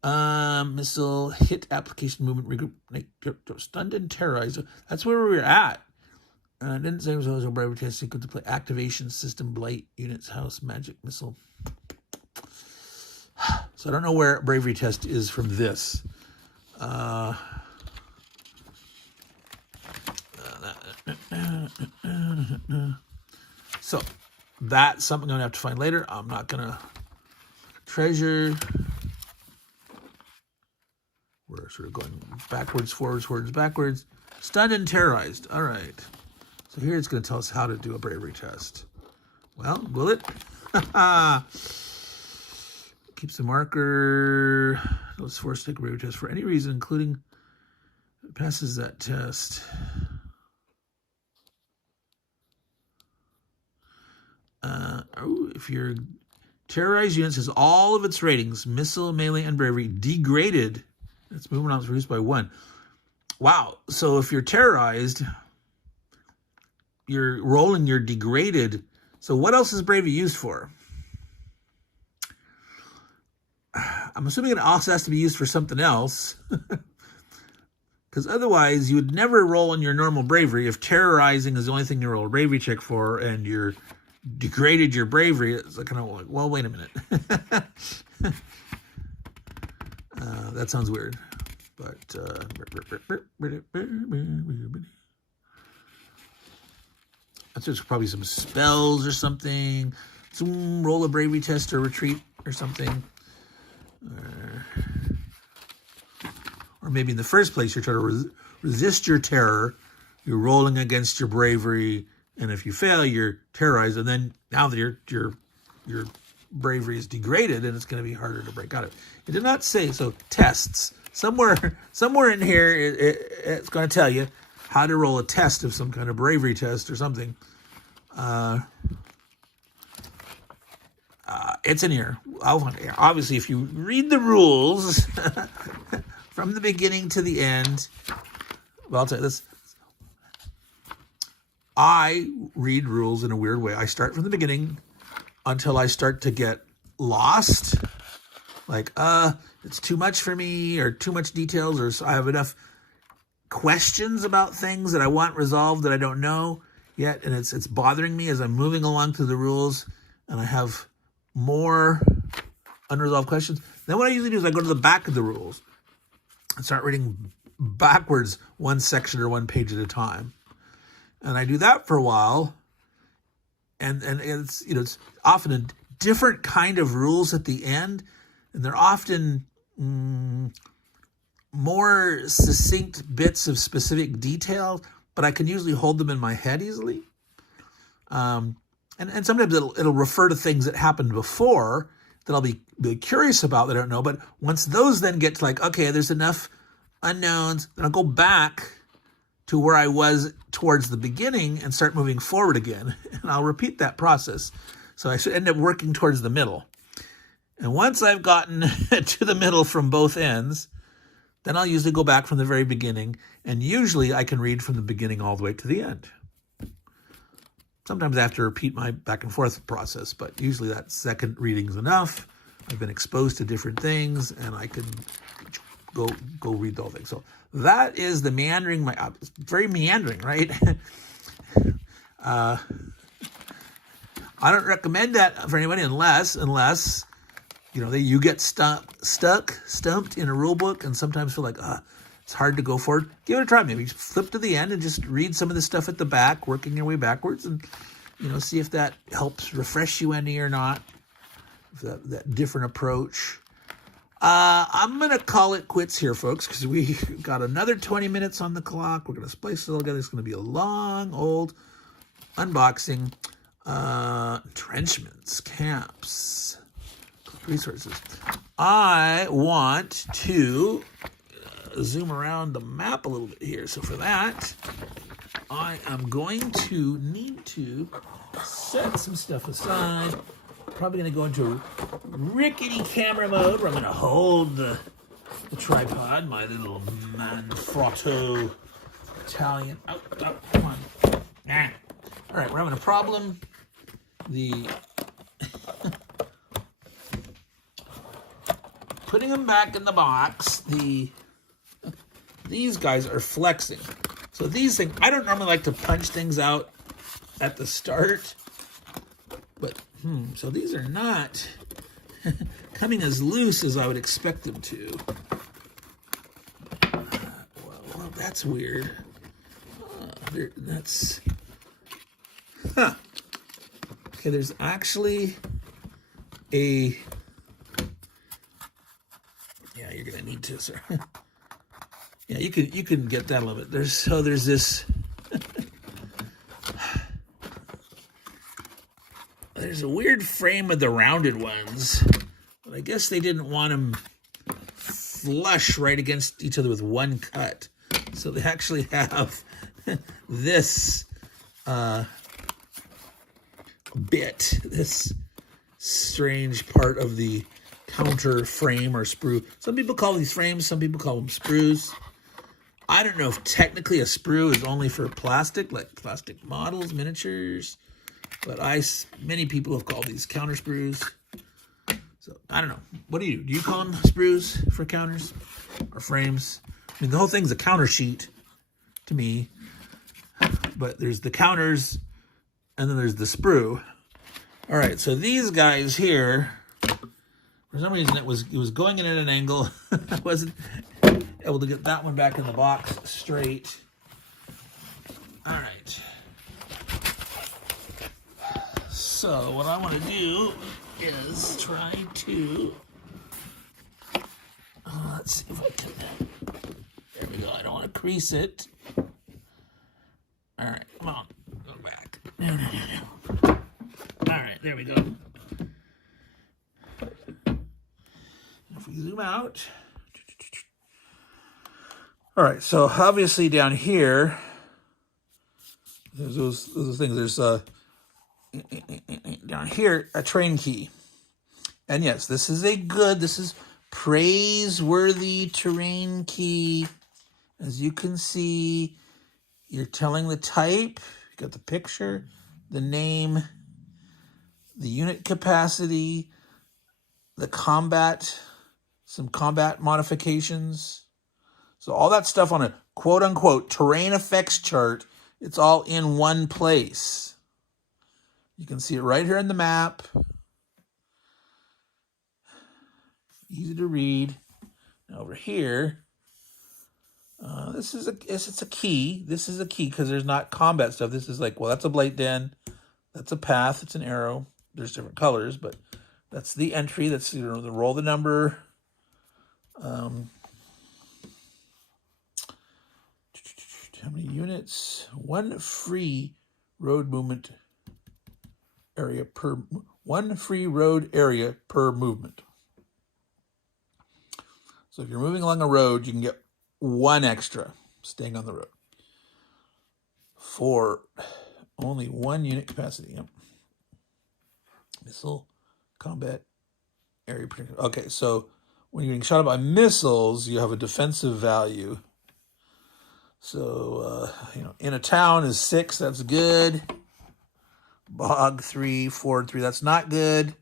Missile, hit, application, movement, regroup, stunned and terrorized. That's where we were at. I didn't say it was a bravery test. Sequence to play activation system, blight, units, house, magic, missile. So I don't know where bravery test is from this. So that's something I'm going to have to find later. I'm not going to treasure. We're sort of going backwards, forwards, backwards. Stunned and terrorized. All right. So here it's going to tell us how to do a bravery test. Well, will it? Keeps the marker. Let's force take a bravery test for any reason, including it passes that test. If your terrorized unit has all of its ratings, missile, melee, and bravery, degraded, its movement on is reduced by 1. Wow. So if you're terrorized, you're rolling your degraded. So what else is bravery used for? I'm assuming it also has to be used for something else. Because otherwise, you would never roll on your normal bravery if terrorizing is the only thing you roll a bravery check for, and you're degraded your bravery. It's like, kind of like, well, wait a minute. That sounds weird. But that's just probably some spells or something. Some roll a bravery test or retreat or something. Or maybe in the first place, you're trying to resist your terror. You're rolling against your bravery, and if you fail, you're terrorized. And then now that your bravery is degraded, and it's going to be harder to break out of. It did not say so. Tests somewhere in here. It's going to tell you how to roll a test of some kind of bravery test or something. It's in here. Obviously, if you read the rules from the beginning to the end, well, I'll tell you this. I read rules in a weird way. I start from the beginning until I start to get lost. Like, it's too much for me, or too much details, or I have enough questions about things that I want resolved that I don't know yet, and it's bothering me as I'm moving along through the rules, and I have more unresolved questions. Then what I usually do is I go to the back of the rules and start reading backwards one section or one page at a time. And I do that for a while. And it's, it's often a different kind of rules at the end. And they're often more succinct bits of specific detail, but I can usually hold them in my head easily. And sometimes it'll refer to things that happened before that I'll be curious about that I don't know. But once those then get to like, okay, there's enough unknowns, then I'll go back to where I was towards the beginning and start moving forward again. And I'll repeat that process. So I should end up working towards the middle. And once I've gotten to the middle from both ends, then I'll usually go back from the very beginning. And usually I can read from the beginning all the way to the end. Sometimes I have to repeat my back and forth process, but usually that second reading is enough. I've been exposed to different things, and I can go read the whole thing. So that is the Meandering Mike. It's very meandering, right? I don't recommend that for anybody unless you get stumped in a rule book and sometimes feel like it's hard to go forward. Give it a try. Maybe flip to the end and just read some of the stuff at the back, working your way backwards, and see if that helps refresh you any or not. That different approach. I'm going to call it quits here, folks, because we got another 20 minutes on the clock. We're going to splice it all together. It's going to be a long, old unboxing. Entrenchments, camps, resources. I want to zoom around the map a little bit here. So for that, I am going to need to set some stuff aside. Probably going to go into rickety camera mode where I'm going to hold the tripod, my little Manfrotto Italian. Oh, come on. All right, we're having a problem. Putting them back in the box, these guys are flexing. So these things, I don't normally like to punch things out at the start, but so these are not coming as loose as I would expect them to. Well, that's weird. Okay, there's actually a... Yeah, you're gonna need to, sir. Yeah, you can get that a little bit. There's this... There's a weird frame of the rounded ones, but I guess they didn't want them flush right against each other with one cut. So they actually have this bit, this strange part of the counter frame or sprue. Some people call these frames, some people call them sprues. I don't know if technically a sprue is only for plastic, like plastic models, miniatures. But many people have called these counter sprues. So, I don't know. What do you do? Do you call them sprues for counters or frames? I mean, the whole thing's a counter sheet to me. But there's the counters, and then there's the sprue. All right, so these guys here, for some reason it was going in at an angle. I wasn't able to get that one back in the box straight. All right. So what I want to do is try to, let's see if I can, there we go. I don't want to crease it. All right, come on, go back. No. All right, there we go. If we zoom out. All right, so obviously down here, there's those things. There's down here, a train key. And yes, this is praiseworthy terrain key. As you can see, you're telling the type, you got the picture, the name, the unit capacity, the combat, some combat modifications. So all that stuff on a quote-unquote terrain effects chart, it's all in one place. You can see it right here in the map. easy to read. Now over here, it's a key. This is a key because there's not combat stuff. This is like, well, that's a blight den. That's a path. It's an arrow. There's different colors, but that's the entry. That's, you know, the roll the number. How many units? One free road area per movement. So if you're moving along a road, you can get one extra staying on the road for only 1 unit capacity. Yep. Missile combat area protection. Okay, so when you're getting shot at by missiles, you have a defensive value. So, you know, in a town is 6, that's good. Bog 3, ford 3, that's not good.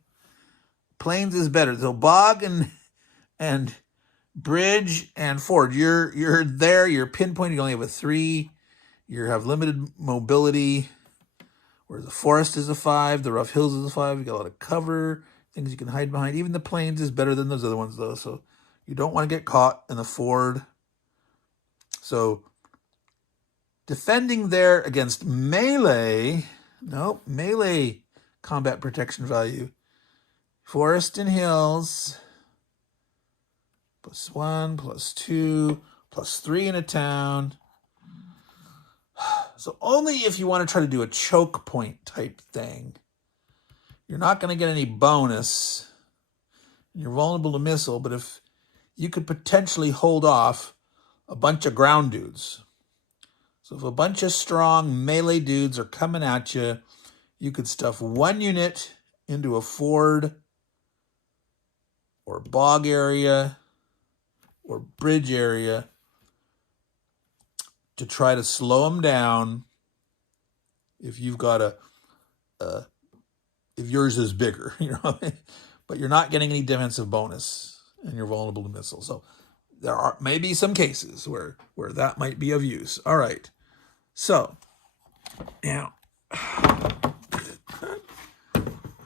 Plains is better. So bog and bridge and ford, you're there, you're pinpointing, you only have a 3. You have limited mobility. Where the forest is a 5, the rough hills is a 5. You got a lot of cover, things you can hide behind. Even the plains is better than those other ones, though. So you don't want to get caught in the ford. So defending there against melee, nope, melee combat protection value. Forest and hills, +1, +2, +3 in a town. So only if you want to try to do a choke point type thing. You're not going to get any bonus. You're vulnerable to missile, but if you could potentially hold off a bunch of ground dudes. So if a bunch of strong melee dudes are coming at you, you could stuff 1 unit into a ford or bog area or bridge area to try to slow them down if you've got if yours is bigger, you know, but you're not getting any defensive bonus and you're vulnerable to missiles. So there are maybe some cases where that might be of use. All right. So now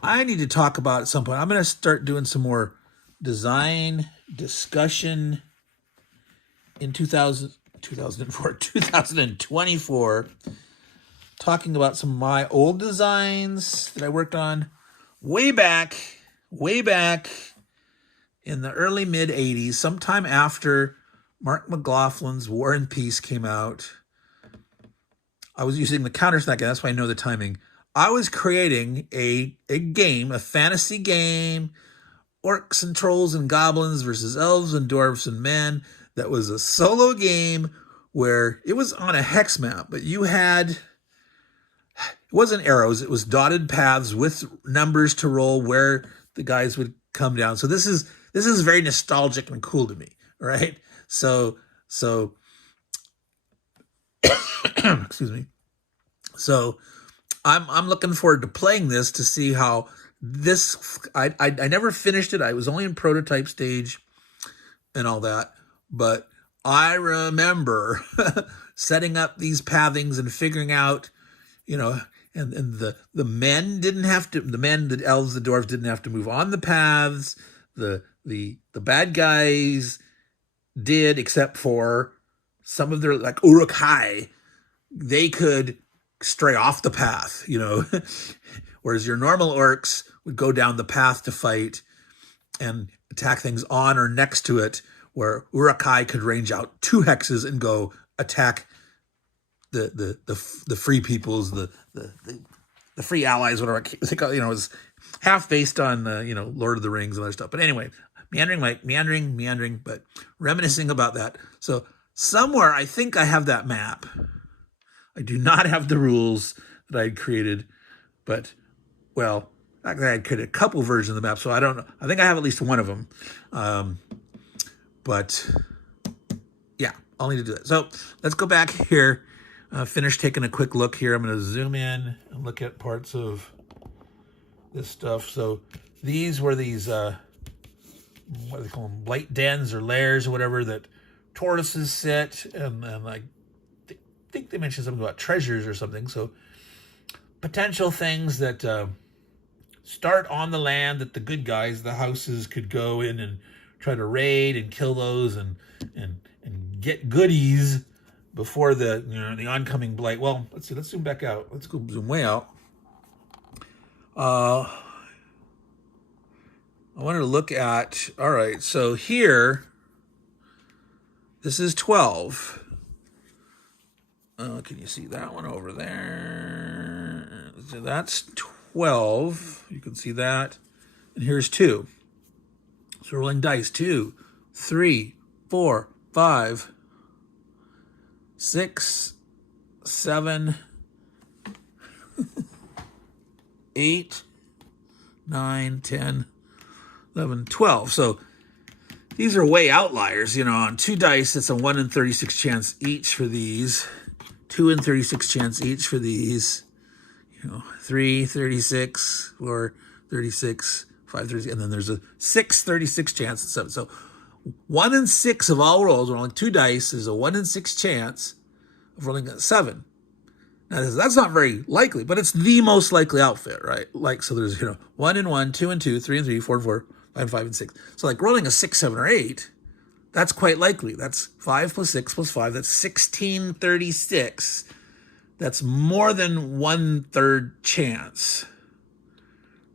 I need to talk about at some point, I'm going to start doing some more design discussion in 2024, talking about some of my old designs that I worked on way back in the early mid 80s, sometime after Mark McLaughlin's War and Peace came out. I was using the Counter-Strike, and that's why I know the timing. I was creating a game, a fantasy game, orcs and trolls and goblins versus elves and dwarves and men, that was a solo game where it was on a hex map, but you had, it wasn't arrows, it was dotted paths with numbers to roll where the guys would come down. So this is very nostalgic and cool to me, right? So excuse me. So I'm looking forward to playing this to see how this, I never finished it. I was only in prototype stage and all that, but I remember setting up these pathings and figuring out, you know, and the men didn't have to, the elves, the dwarves didn't have to move on the paths. The bad guys did, except for some of their, like Uruk-hai, they could stray off the path, you know, whereas your normal orcs would go down the path to fight and attack things on or next to it, where Uruk-hai could range out 2 hexes and go attack the free peoples, the free allies, whatever. You know, it was half based on Lord of the Rings and other stuff. But anyway, Meandering Mike, meandering, but reminiscing about that. So somewhere I think I have that map. I do not have the rules that I had created, but well, actually I had created a couple versions of the map, so I don't know. I think I have at least one of them. But yeah, I'll need to do that. So let's go back here, finish taking a quick look here. I'm going to zoom in and look at parts of this stuff. So these were these, what do they call them? Blight dens or lairs or whatever that tortoises sit. And I think they mentioned something about treasures or something. So potential things that start on the land that the good guys, the houses, could go in and try to raid and kill those and get goodies before the the oncoming blight. Well, let's see. Let's zoom back out. Let's go zoom way out. I wanted to look at. All right, so here, this is 12. Can you see that one over there? So that's 12. You can see that. And here's 2. So rolling dice. 2, 3, 4, 5, 6, 7, 8, 9, 10, 11, 12. So these are way outliers. On 2 dice, it's a 1 in 36 chance each for these. 2 in 36 chance each for these. 3, 36, 4, 36, 5, 36, and then there's a 6, 36 chance, and 7. So 1 in 6 of all rolls, rolling 2 dice, is a 1 in 6 chance of rolling a 7. Now that's not very likely, but it's the most likely outfit, right? So there's 1 in 1, 2 and 2, 3 and 3, 4 and 4, 5 and 5 and 6. So rolling a 6, 7, or 8, that's quite likely. That's 5 plus 6 plus 5. That's 1636. That's more than 1/3 chance,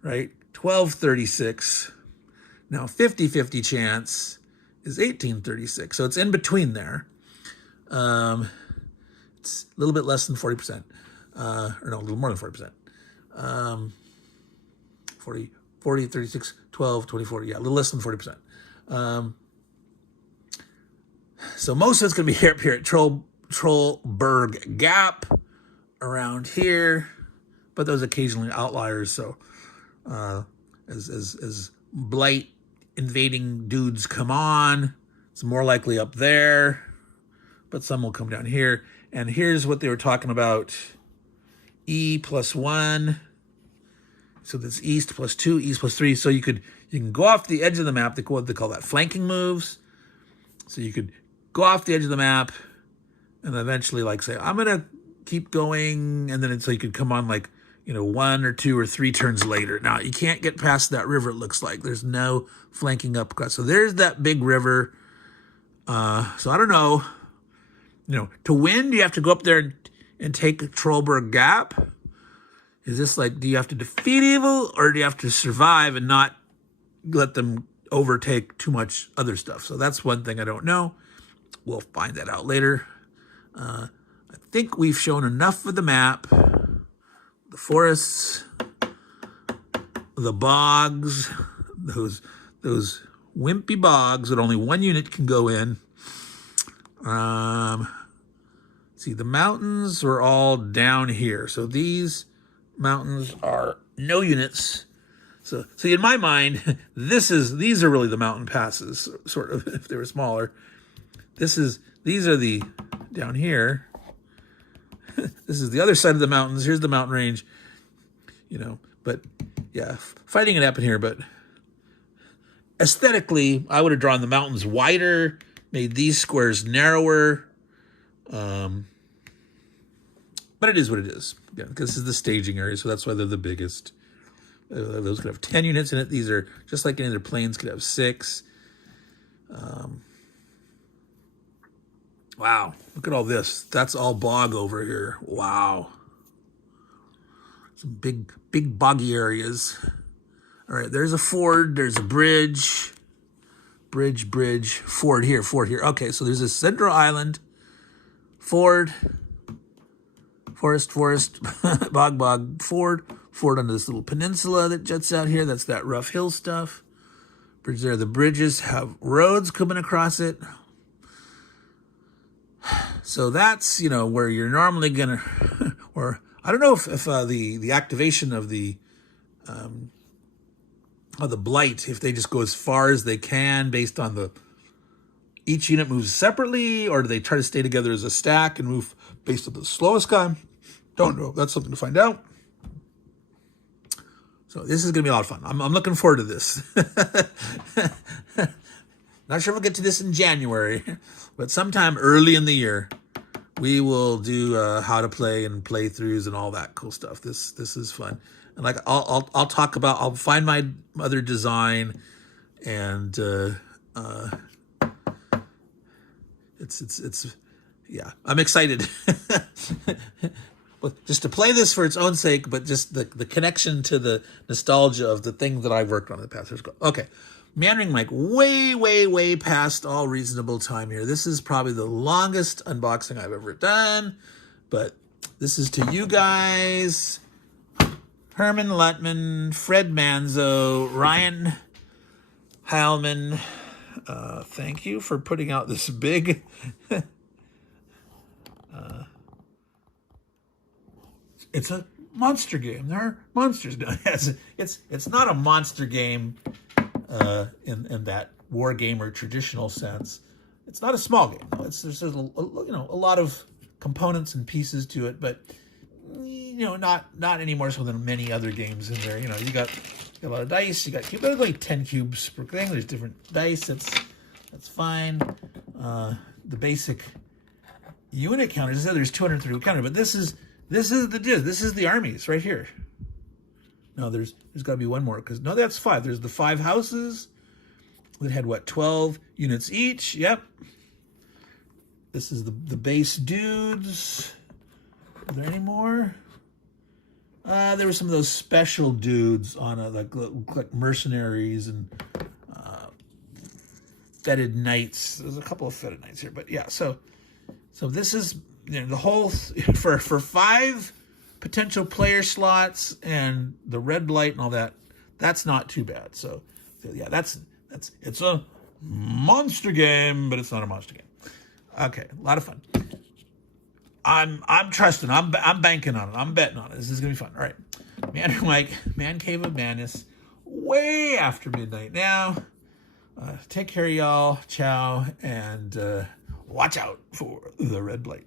right? 1236. Now 50-50 chance is 1836. So it's in between there. It's a little bit less than 40%. Or no, a little more than 40%. 40, 36, 12, 24. Yeah, a little less than 40%. So most of it's going to be here up here at Trollberg Gap, around here, but those occasionally outliers. So as blight invading dudes come on, it's more likely up there, but some will come down here. And here's what they were talking about: E plus 1. So that's east plus 2, east plus 3. So you can go off the edge of the map. They call that flanking moves. So you could go off the edge of the map and eventually say, I'm going to keep going. And then so you could come on 1 or 2 or 3 turns later. Now you can't get past that river. It looks like there's no flanking up across. So there's that big river. So I don't know, to win, do you have to go up there and take Trollberg Gap? Is this do you have to defeat evil, or do you have to survive and not let them overtake too much other stuff? So that's one thing I don't know. We'll find that out later. I think we've shown enough of the map. The forests, the bogs, those wimpy bogs that only 1 unit can go in. See, the mountains are all down here. So these mountains are no units. So in my mind, these are really the mountain passes, sort of, if they were smaller. These are the down here. This is the other side of the mountains. Here's the mountain range. But yeah, fighting it up in here. But aesthetically, I would have drawn the mountains wider, made these squares narrower. But it is what it is. Yeah, because this is the staging area, so that's why they're the biggest. Those could have 10 units in it. These are, just like any other planes, could have 6. Wow, look at all this. That's all bog over here. Wow. Some big boggy areas. All right, there's a ford. There's a bridge. Bridge. Ford here. Okay, so there's a central island. Ford. Forest, bog, ford on this little peninsula that juts out here. That's that rough hill stuff. Bridge there. The bridges have roads coming across it. So that's, where you're normally going to, or I don't know if the activation of the blight, if they just go as far as they can based on each unit moves separately, or do they try to stay together as a stack and move based on the slowest guy? Don't know. That's something to find out. So this is going to be a lot of fun. I'm looking forward to this. Not sure if we'll get to this in January, but sometime early in the year, we will do how to play and playthroughs and all that cool stuff. This is fun. And I'll talk about, I'll find my other design and Yeah, I'm excited. Just to play this for its own sake, but just the connection to the nostalgia of the thing that I've worked on in the past. Okay, Meandering Mike, way past all reasonable time here. This is probably the longest unboxing I've ever done, but this is to you guys. Hermann Luttmann, Fred Manzo, Ryan Heilman. Thank you for putting out this big... It's a monster game. There are monsters. It's not a monster game in that war game or traditional sense. It's not a small game. There's a lot of components and pieces to it, but not any more so than many other games in there. You got a lot of dice. You got cubes. There's like 10 cubes per thing. There's different dice. That's fine. The basic unit counters. There's 230 counter, but this is the armies right here. No, there's got to be one more, because no, that's 5. There's the 5 houses that had what, 12 units each. Yep. This is the base dudes. Are there any more? There were some of those special dudes on like mercenaries and fetid knights. There's a couple of fetid knights here, but yeah. So this is the whole for 5 potential player slots and the Red Blight and all that. That's not too bad. So yeah, it's a monster game, but it's not a monster game. Okay, a lot of fun. I'm trusting. I'm banking on it. I'm betting on it. This is gonna be fun. All right, Meandering Mike, Man Cave of Madness, way after midnight now. Take care, y'all. Ciao, and watch out for the Red Blight.